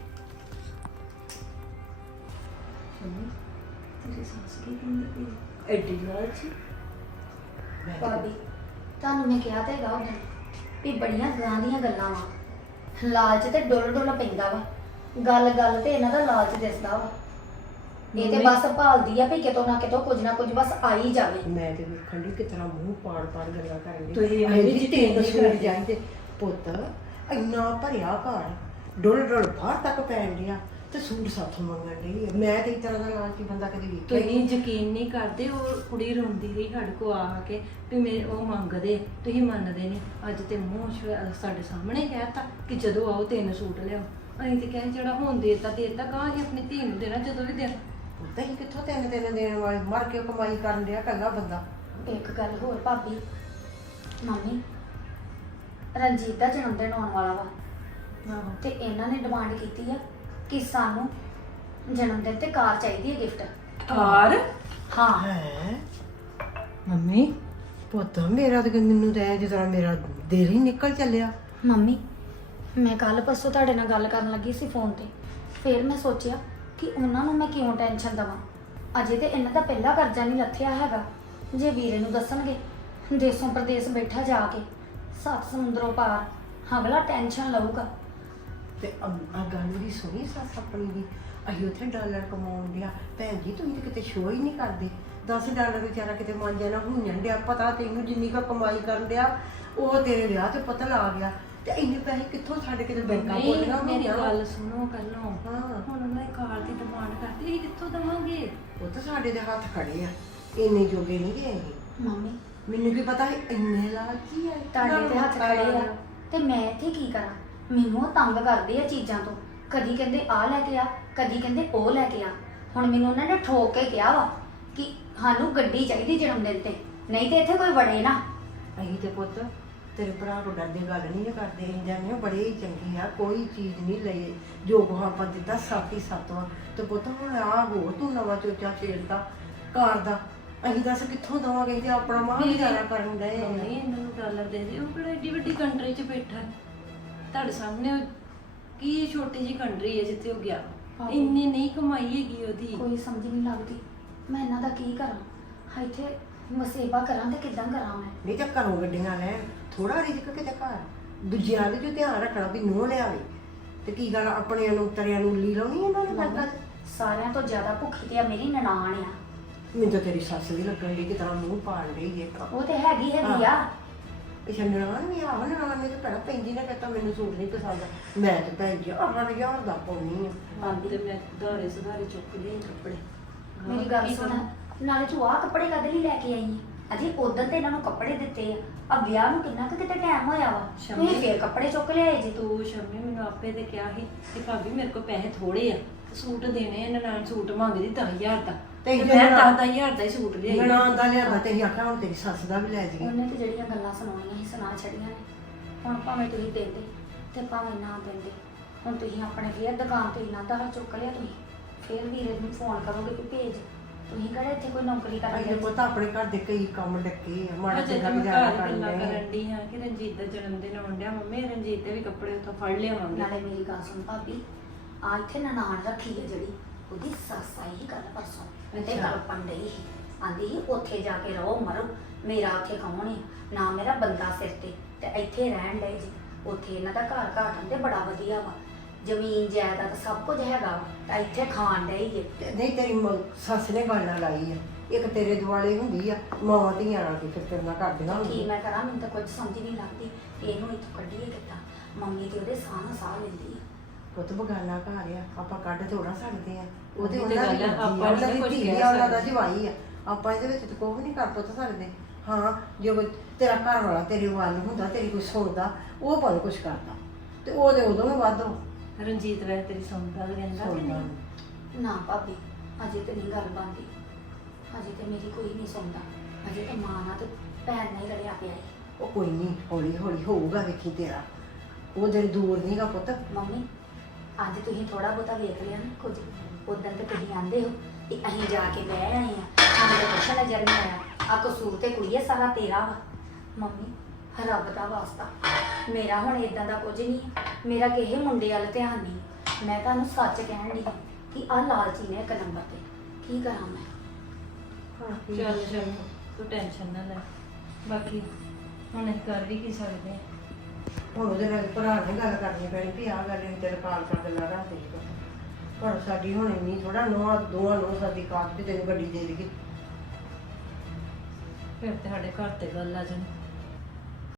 ਸ਼ਮੀ ਤੇਰੀ ਸੱਸ ਕੀ ਕਹਿੰਦੀ ਪਈ ਐਡੀ ਲਾਲਚੀ?
ਭਾਬੀ ਤੁਹਾਨੂੰ ਮੈਂ ਕਿਹਾ ਤੇ ਹੈਗਾ ਉਹਨੇ ਵੀ ਬੜੀਆਂ ਗਾਂ ਦੀਆਂ ਗੱਲਾਂ ਵਾ, ਲਾਲਚ ਤੇ ਡੁੱਲ ਡੁੱਲ ਪੈਂਦਾ ਵਾ, ਗੱਲ ਗੱਲ ਤੇ ਇਹਨਾਂ ਦਾ ਲਾਲਚ ਦਿਸਦਾ ਵਾ। ਇਹ ਤੇ ਬਸ ਭਾਲਦੀ ਆ ਵੀ ਕਿਤੋਂ ਨਾ ਕੁਝ ਬਸ ਆ ਹੀ ਜਾਵੇ।
ਮੈਂ ਤੇ ਵੇਖਣ ਦੀ ਕਿਤਨਾ ਮੂੰਹ ਪਾੜ ਗੱਲਾਂ ਕਰਨ ਦੀ।
ਤੁਸੀਂ
ਅਸੀਂ
ਵੀ
ਵੀ
ਜੀ
ਤੇਰੇ
ਨਹੀਂ
ਸੂਟ
ਕਰਦੇ।
ਜਾਂਦੇ ਪੁੱਤ, ਇੰਨਾ ਭਰਿਆ ਘਰ, ਡੁੱਲ ਡੁੱਲ ਬਾਹਰ ਤੱਕ ਪੈਣ ਡਿਆ ਤੇ ਸੂਟ ਸਾਥੋਂ ਮੰਗਣ ਡਈ। ਮੈਂ ਤੇ ਇਸ ਤਰ੍ਹਾਂ ਦਾ ਲਾਲਚੀ ਬੰਦਾ ਕਦੇ ਵੇਖਿਆ ਹੀ
ਤੁਸੀਂ
ਨਹੀਂ।
ਯਕੀਨ ਨਹੀਂ ਕਰਦੇ, ਉਹ ਕੁੜੀ ਰੋਂਦੀ ਰਹੀ ਸਾਡੇ ਕੋ ਆ ਕੇ ਵੀ ਮੇਰੇ ਉਹ ਮੰਗਦੇ, ਤੁਸੀਂ ਮੰਨਦੇ ਨਹੀਂ। ਅੱਜ ਤੇ ਮੂੰਹ ਸਾਡੇ ਸਾਹਮਣੇ ਕਹਿਤਾ ਕਿ ਜਦੋਂ ਆਓ 3 ਸੂਟ ਲਿਆਓ। ਅਸੀਂ ਤੇ ਕਹੇ ਜਿਹੜਾ ਹੁਣ ਦੇਤਾ ਗਾਂ ਹੀ ਆਪਣੀ ਧੀ ਨੂੰ ਦੇਣਾ ਜਦੋਂ ਵੀ ਦੇਣਾ।
ਪੁੱਤ ਅਸੀਂ ਕਿੱਥੋਂ ਤਿੰਨ ਦੇਣ ਵਾਲੇ, ਮਰ ਕੇ ਕਮਾਈ ਕਰਨ ਡਿਆ ਕੱਲਾ ਬੰਦਾ।
ਇੱਕ ਗੱਲ ਹੋਰ ਭਾਬੀ, ਮੰਮੀ ਰਣਜੀਤ ਦਾ ਜਨਮ ਦਿਨ ਆਉਣ ਵਾਲਾ ਵਾ
ਆਹੋ
ਤੇ ਇਹਨਾਂ ਨੇ ਡਿਮਾਂਡ ਕੀਤੀ ਆ ਕਿ ਸਾਨੂੰ ਜਨਮ ਦਿਨ ਤੇ ਕਾਰ ਚਾਹੀਦੀ ਹੈ ਗਿਫਟ।
ਕਾਰ?
ਹਾਂ
ਹੈ ਮੰਮੀ, ਪੁੱਤ ਮੇਰਾ ਤੇ ਮੈਨੂੰ ਤਾਂ ਐ ਜਿਸ ਮੇਰਾ ਦਿਲ ਹੀ ਨਿਕਲ ਚੱਲਿਆ।
ਮੰਮੀ ਮੈਂ ਕੱਲ ਪਰਸੋਂ ਤੁਹਾਡੇ ਨਾਲ ਗੱਲ ਕਰਨ ਲੱਗੀ ਸੀ ਫੋਨ ਤੇ, ਫਿਰ ਮੈਂ ਸੋਚਿਆ ਕਿ ਉਹਨਾਂ ਨੂੰ ਮੈਂ ਕਿਉਂ ਟੈਨਸ਼ਨ ਦਵਾਂ। ਅਜੇ ਤੇ ਇਹਨਾਂ ਦਾ ਪਹਿਲਾ ਕਰਜ਼ਾ ਨਹੀਂ ਲੱਥਿਆ ਹੈਗਾ। ਜੇ ਵੀਰੇ ਨੂੰ ਦੱਸਣਗੇ ਦੇਸੋਂ ਪ੍ਰਦੇਸ ਬੈਠਾ ਜਾ ਕੇ 7 ਸਮੁੰਦਰੋਂ ਪਾਰ, ਅਗਲਾ ਟੈਨਸ਼ਨ ਲਊਗਾ।
ਤੇ ਆ ਗੱਲ ਦੀ ਸੁਣੀ ਸੱਸ ਆਪਣੀ ਦੀ, ਅਸੀਂ ਉੱਥੇ ਡਾਲਰ ਕਮਾਉਣ ਡਿਆ। ਭੈਣ ਜੀ ਤੁਸੀਂ ਤਾਂ ਕਿਤੇ ਸ਼ੋਅ ਹੀ ਨਹੀਂ ਕਰਦੇ। $10 ਵਿਚਾਰਾ ਕਿਤੇ ਮਾਂਜਾ ਨਾ ਹੁੰਨ ਡਿਆ। ਪਤਾ ਤੈਨੂੰ ਜਿੰਨੀ ਕੁ ਕਮਾਈ ਕਰਨ ਡਿਆ ਉਹ ਤੇਰੇ ਵਿਆਹ ਤੇ ਪਤਾ ਲਾ ਗਿਆ। ਤੇ ਇੰਨੇ ਪੈਸੇ ਕਿੱਥੋਂ ਸਾਡੇ ਕਿਤੇ ਬੈਂਕਾਂ ਖੋਲੀਆਂ
ਮੇਰੀ
ਹੋਈਆਂ।
ਗੱਲ ਸੁਣੋ ਕੱਲੋਂ।
ਹਾਂ।
ਹੁਣ ਉਹਨਾਂ ਨੇ ਕਾਰ ਦੀ ਡਿਮਾਂਡ ਕਰਤੀ, ਇਹ ਕਿੱਥੋਂ ਦਵਾਂਗੇ?
ਉਹ ਤਾਂ ਸਾਡੇ ਦੇ ਹੱਥ ਖੜੇ ਆ, ਇੰਨੇ ਜੋਗੇ ਨਹੀਂ ਗਏ ਅਸੀਂ।
ਮੰਮੀ
ਮੈਨੂੰ ਕੀ ਪਤਾ ਸੀ ਇੰਨੇ ਲਾਲਚੀ ਆ।
ਤੁਹਾਡੇ ਤੇ ਹੱਥ ਖੜੇ ਆ ਤੇ ਮੈਂ ਇੱਥੇ ਕੀ ਕਰਾਂ? ਮੈਨੂੰ ਉਹ ਤੰਗ ਕਰਦੇ ਆ ਚੀਜ਼ਾਂ ਤੋਂ। ਕਦੀ ਕਹਿੰਦੇ ਆ ਲੈ ਕੇ ਆ, ਕਦੀ ਕਹਿੰਦੇ ਉਹ ਲੈ ਕੇ ਆ। ਹੁਣ ਮੈਨੂੰ ਉਹਨਾਂ ਨੇ ਠੋਕ ਕੇ ਕਿਹਾ ਵਾ ਕਿ ਸਾਨੂੰ ਗੱਡੀ ਚਾਹੀਦੀ ਜਨਮ ਦਿਨ ਤੇ, ਨਹੀਂ ਤੇ ਇੱਥੇ ਕੋਈ ਵੜੇ ਨਾ।
ਅਸੀਂ ਤੇ ਪੁੱਤ ਤੇਰੇ ਭਰਾ ਤੋਂ ਡਰਦੇ ਗੱਲ ਨਹੀਂ ਕਰਦੇ। ਅਸੀਂ ਜਾਨੇ ਬੜੇ ਹੀ ਚੰਗੇ ਆ, ਕੋਈ ਚੀਜ਼ ਨਹੀਂ ਲਈ। ਜੋ ਕੋ ਆਪਾਂ ਦਿੱਤਾ 7 ਹੀ 7 ਵਾ। ਤੇ ਪੁੱਤ ਹੁਣ ਆ ਹੋਰ ਤੂੰ ਨਵਾਂ ਚੋਚਾ ਛੇੜਦਾ ਕਾਰ ਦਾ। ਅਸੀਂ ਦੱਸ ਕਿੱਥੋਂ ਦਵਾਂਗੇ ਤੇ ਆਪਣਾ ਮਾਂ ਗੁਜ਼ਾਰਾ ਕਰਨ ਡਏ ਆ।
ਨਹੀਂ ਇਹਨਾਂ ਨੂੰ ਡਾਲਰ ਦੇ ਦੇ, ਉਹ ਕਿਹੜਾ ਏਡੀ ਵੱਡੀ ਕੰਟਰੀ 'ਚ ਬੈਠਾ ਹੈ। ਤੁਹਾਡੇ ਸਾਹਮਣੇ ਉਹ ਕੀ ਛੋਟੀ ਜਿਹੀ ਕੰਟਰੀ ਹੈ ਜਿੱਥੇ ਉਹ ਗਿਆ।
ਹਾਂ।
ਇੰਨੀ ਨਹੀਂ ਕਮਾਈ ਹੈਗੀ ਉਹਦੀ।
ਕੋਈ ਸਮਝ ਨਹੀਂ ਲੱਗਦੀ ਮੈਂ ਇਹਨਾਂ ਦਾ ਕੀ ਕਰਾਂ। ਇੱਥੇ ਮਸੇਬਾ ਕਰਾਂ ਤੇ ਕਿੱਦਾਂ ਕਰਾਂ ਮੈਂ?
ਨਹੀਂ ਤਾਂ ਘਰੋਂ ਗੱਡੀਆਂ ਲੈਣ, ਥੋੜਾ ਰਿਜਕ ਕਿਤੇ ਘਰ ਦੂਜਿਆਂ ਦੇ ਜੋ ਧਿਆਨ ਰੱਖਣਾ ਵੀ ਨੋ ਲਿਆਵੇ। ਤੇ ਕੀ ਗੱਲ ਆਪਣਿਆਂ ਨੂੰ ਉਤਰਿਆਂ ਨੂੰ ਲੀ ਲਾਉਣੀ ਇਹਨਾਂ ਨੇ ਕਰਦਾ।
ਸਾਰਿਆਂ ਤੋਂ ਜ਼ਿਆਦਾ ਭੁੱਖੀ ਤੇ ਆ ਮੇਰੀ ਨਨਾਣ ਆ।
ਮੈਨੂੰ ਤਾਂ ਤੇਰੀ ਸੱਸ ਵੀ ਲੱਗਣ ਦੀ ਕਿ ਤਰ੍ਹਾਂ ਮੂੰਹ ਪਾੜ ਰਹੀ ਹੈ।
ਉਹ ਤੇ ਹੈਗੀ ਆ।
ਇਹ ਨਨਾਣ ਵੀ ਆਹ ਨਨਾਣ ਨੇ ਤਾਂ ਭੈਣਾ ਪੈਂਦੀ ਨਾ ਕਹਿੰਦਾ ਮੈਨੂੰ ਸੂਟ ਨਹੀਂ ਪਸੰਦ। ਮੈਂ ਤਾਂ ਭੈਣ ਜੀ 8,000 ਦਾ ਪਾਉਣੀ ਆ।
ਤੇ ਮੈਂ ਧਾਰੇ ਸੁਧਾਰੇ ਚੁੱਕ ਲਏ ਕੱਪੜੇ।
ਮੇਰੀ ਗੱਲ ਸੁਣ, ਨਾਲੇ ਤੂੰ ਆਹ ਕੱਪੜੇ ਕਦੇ ਲਈ ਲੈ ਕੇ ਆਈ ਹੈ? ਅਜੇ ਉਦੋਂ ਤੇ ਇਹਨਾਂ ਨੂੰ ਕੱਪੜੇ ਦਿੱਤੇ ਆ ਵਿਆਹ ਨੂੰ ਕਿੰਨਾ ਕੁ ਕਿਤੇ ਟਾਈਮ ਹੋਇਆ ਵਾ,
ਸ਼ਮੀ।
ਤੁਸੀਂ ਫੇਰ ਕੱਪੜੇ ਚੁੱਕ ਲਿਆਏ ਜੀ।
ਤੂੰ ਸ਼ਮੀ ਮੈਨੂੰ ਆਪੇ ਤੇ ਕਿਹਾ ਸੀ ਕਿ ਭਾਬੀ ਮੇਰੇ ਕੋਲ ਪੈਸੇ ਥੋੜੇ ਆ, ਸੂਟ ਦੇਣੇ ਆ। ਨਨਾਣ ਸੂਟ ਮੰਗਦੀ 10,000 ਦਾ
ਤੇ
ਤੇ ਮੈਂ 10,000 ਦਾ ਹੀ ਸੂਟ ਲਿਆਈ।
ਨਨਾਣ ਦਾ ਲਿਆਦਾ ਤੇ ਅਸੀਂ ਆਖਿਆ ਹੁਣ ਤੇਰੀ ਸੱਸ ਦਾ ਵੀ ਲੈ ਜਾਈਏ।
ਉਹਨੇ ਤੇ ਜਿਹੜੀਆਂ ਗੱਲਾਂ ਸੁਣਾਉਣੀਆਂ ਸੀ ਸੁਣਾ ਛੜੀਆਂ ਨੇ। ਹੁਣ ਭਾਵੇਂ ਤੁਸੀਂ ਦਿੰਦੇ ਤੇ ਭਾਵੇਂ ਨਾ ਦਿੰਦੇ, ਹੁਣ ਤੁਸੀਂ ਆਪਣੇ ਫੇਰ ਦੁਕਾਨ ਤੇ ਇੰਨਾ ਦਾ ਚੁੱਕ ਲਿਆ। ਤੁਸੀਂ ਫੇਰ ਵੀਰੇ ਨੂੰ ਫੋਨ ਕਰੋਗੇ ਕਿ ਭੇਜ। ਤੁਸੀਂ ਕਿਹੜੇ ਇੱਥੇ ਕੋਈ ਨੌਕਰੀ
ਅਸੀਂ
ਕਰਦੇ?
ਪਤਾ ਆਪਣੇ ਘਰ ਦੇ ਕਈ ਕੰਮ ਡੱਕੇ ਆ, ਮਾੜਾ
ਅਜੇ
ਚੰਗਾ
ਤਾਂ ਮੈਂ
ਗੁਜ਼ਾਰਾ
ਘਰ ਗੱਲਾਂ
ਕਰਦੇ ਆ।
ਕਰਨ ਡਈ ਹਾਂ ਕਿ ਰਣਜੀਤ ਦਾ ਜਨਮ ਦਿਨ ਆਉਣ ਡਿਆ। ਮੰਮੀ ਰਣਜੀਤ ਦੇ ਵੀ ਕੱਪੜੇ ਉੱਥੋਂ ਫੜ ਲਿਆਵਾਂਗੇ।
ਨਾਲੇ ਮੇਰੀ ਗੱਲ ਸੁਣ ਭਾਬੀ, ਆ ਇੱਥੇ ਨਨਾਣ ਰੱਖੀ ਹੈ ਜਿਹੜੀ, ਉਹਦੀ ਸੱਸ ਆਈ ਸੀ ਕੱਲ ਪਰਸੋਂ ਤੇ
ਅੱਛਾ।
ਗੱਲ ਪੰਡਈ ਸੀ। ਆਂਦੀ ਸੀ ਉੱਥੇ ਜਾ ਕੇ ਰਹੋ ਮਰੋ, ਮੇਰਾ ਉੱਥੇ ਕੌਣ ਹੈ? ਨਾ ਮੇਰਾ ਬੰਦਾ ਸਿਰ ਤੇ ਇੱਥੇ ਰਹਿਣ ਡਏ ਜੀ। ਉੱਥੇ ਇਹਨਾਂ ਦਾ ਘਰ ਘਾਟਨ ਤੇ ਬੜਾ ਵਧੀਆ ਵਾ, ਜ਼ਮੀਨ ਜਾਇਦਾਦ ਸਭ ਕੁਝ ਹੈਗਾ ਵਾ, ਤਾਂ ਇੱਥੇ ਖਾਣ ਡਏ ਜੇ।
ਤੇ ਨਹੀਂ ਤੇਰੀ ਸੱਸ ਨੇ ਗੱਲ ਨਾਲ ਲਾਈ ਆ, ਇੱਕ ਤੇਰੇ ਦੁਆਲੇ ਹੁੰਦੀ ਆ, ਮਾਵਾਂ ਧੀਆਂ ਨਾਲ ਕੇ ਫਿਰ ਨਾ ਕਰਦੀਆਂ
ਕੀ
ਹੁੰਦੀਆਂ।
ਮੈਂ ਕਰਾਂ? ਮੈਨੂੰ ਤਾਂ ਕੁਝ ਸਮਝ ਨਹੀਂ ਲੱਗਦੀ ਇਹਨੂੰ ਇੱਥੋਂ ਕੱਢੀਏ ਕਿੱਦਾਂ। ਮੰਮੀ ਤੇ ਉਹਦੇ ਸਾਹ ਲੈਂਦੀ ਆ।
ਪੁੱਤ ਬਗਾਨਾ ਘਰ ਆ, ਆਪਾਂ ਕੱਢ ਥੋੜਾ ਸਕਦੇ ਆ। ਉਹਦੇ
ਉਹੀ ਤੇ
ਉਹਨਾਂ ਦੀ
ਗੱਲ ਆ, ਆਪਾਂ
ਆਪਾਂ
ਨਹੀਂ
ਦੀ
ਕੁਛ
ਧੀ
ਕਹਿ
ਆ, ਉਹਨਾਂ ਦਾ
ਸਕਦੇ।
ਜਵਾਈ ਆ। ਆਪਾਂ ਇਹਦੇ ਵਿੱਚ ਤਾਂ ਕੋਈ ਵੀ ਨਹੀਂ ਕਰ ਪੁੱਤ ਸਕਦੇ। ਹਾਂ ਜੇ ਕੋਈ ਤੇਰਾ ਘਰ ਵਾਲਾ ਤੇਰੇ ਵੱਲ ਹੁੰਦਾ, ਤੇਰੀ ਕੋਈ ਸੁਣਦਾ, ਉਹ ਭਾਵੇਂ ਕੁਛ ਕਰਦਾ ਤੇ ਉਹਦੇ ਉਦੋਂ ਵੀ ਵਾਧੋ
ਰਣਜੀਤ ਵੈਸੇ ਤੇਰੀ ਸੁਣਦਾ ਰਹਿੰਦਾ ਕਿ
ਸੁਣਦਾ।
ਨਹੀਂ?
ਨਾ ਭਾਬੀ ਅਜੇ ਤੇ ਨਹੀਂ ਗੱਲ ਬਣਦੀ। ਅਜੇ ਤੇ ਮੇਰੀ ਕੋਈ ਨਹੀਂ ਸੁਣਦਾ। ਅਜੇ ਤੇ ਮਾਂ ਨਾਲ ਤੇ ਭੈਣ ਨਾਲ ਹੀ ਲੜਿਆ ਪਿਆ ਏ।
ਉਹ ਕੋਈ ਨਹੀਂ, ਹੌਲੀ ਹੌਲੀ ਹੋਊਗਾ, ਵੇਖੀ ਤੇਰਾ ਉਹ ਦਿਨ ਦੂਰ ਨਹੀਂਗਾ ਪੁੱਤ।
ਮੰਮੀ ਅੱਜ ਤੁਸੀਂ ਥੋੜਾ ਬਹੁਤਾ ਵੇਖ ਲਿਆ ਨਾ ਕੁਝ। ਉਦੋਂ ਤੇ ਤੁਸੀਂ ਆਂਦੇ ਹੋ ਕਿ ਅਸੀਂ ਜਾ ਕੇ ਬਹਿ ਆਏ ਆ, ਸਾਨੂੰ ਤਾਂ ਕੁਛ ਨਜ਼ਰ ਨਹੀਂ ਆਇਆ। ਆ ਕਸੂਰ ਤੇ ਕੁੜੀਏ ਸਾਰਾ ਤੇਰਾ ਵਾ। ਮੰਮੀ ਰੱਬ ਦਾ ਵਾਸਤਾ, ਮੇਰਾ ਹੁਣ ਇਦਾਂ ਦਾ ਕੁਝ ਨਹੀਂ ਹੈ। ਮੇਰਾ ਕਿਸੇ ਮੁੰਡੇ ਵੱਲ ਧਿਆਨ ਨਹੀਂ। ਮੈਂ ਤੁਹਾਨੂੰ ਸੱਚ ਕਹਿਣ ਦੀ ਕਿ ਆਹ ਲਾਲਚੀ ਨੇ ਇੱਕ ਨੰਬਰ ਤੇ। ਕੀ ਕਰਾਂ ਮੈਂ?
ਚੱਲ ਚੱਲ ਤੂੰ ਟੈਨਸ਼ਨ ਨਾ ਲੈ। ਬਾਕੀ ਹੁਣ ਅਸੀਂ ਕਰ ਵੀ ਕੀ ਸਕਦੇ ਹਾਂ।
ਹੁਣ ਉਹਦੇ ਨਾਲ ਭਰਾ ਨਾਲ ਗੱਲ ਕਰਨੀ ਪੈਣੀ ਵੀ ਆਹ ਗੱਲ ਅਸੀਂ ਤੇਰੇ ਕਾਲ ਕਰ ਗੱਲਾਂ ਰੱਖ ਦੇ। ਪਰ ਸਾਡੀ ਹੁਣ ਇੰਨੀ ਥੋੜਾ ਦੋਵਾਂ ਨੂੰ ਸਾਡੀ ਕਾਟ ਤੇ ਤੈਨੂੰ ਗੱਡੀ ਦੇ ਦੇਗੀ।
ਫਿਰ ਤੇ ਸਾਡੇ ਘਰ ਤੇ ਗੱਲ ਆ ਜਾਣੀ।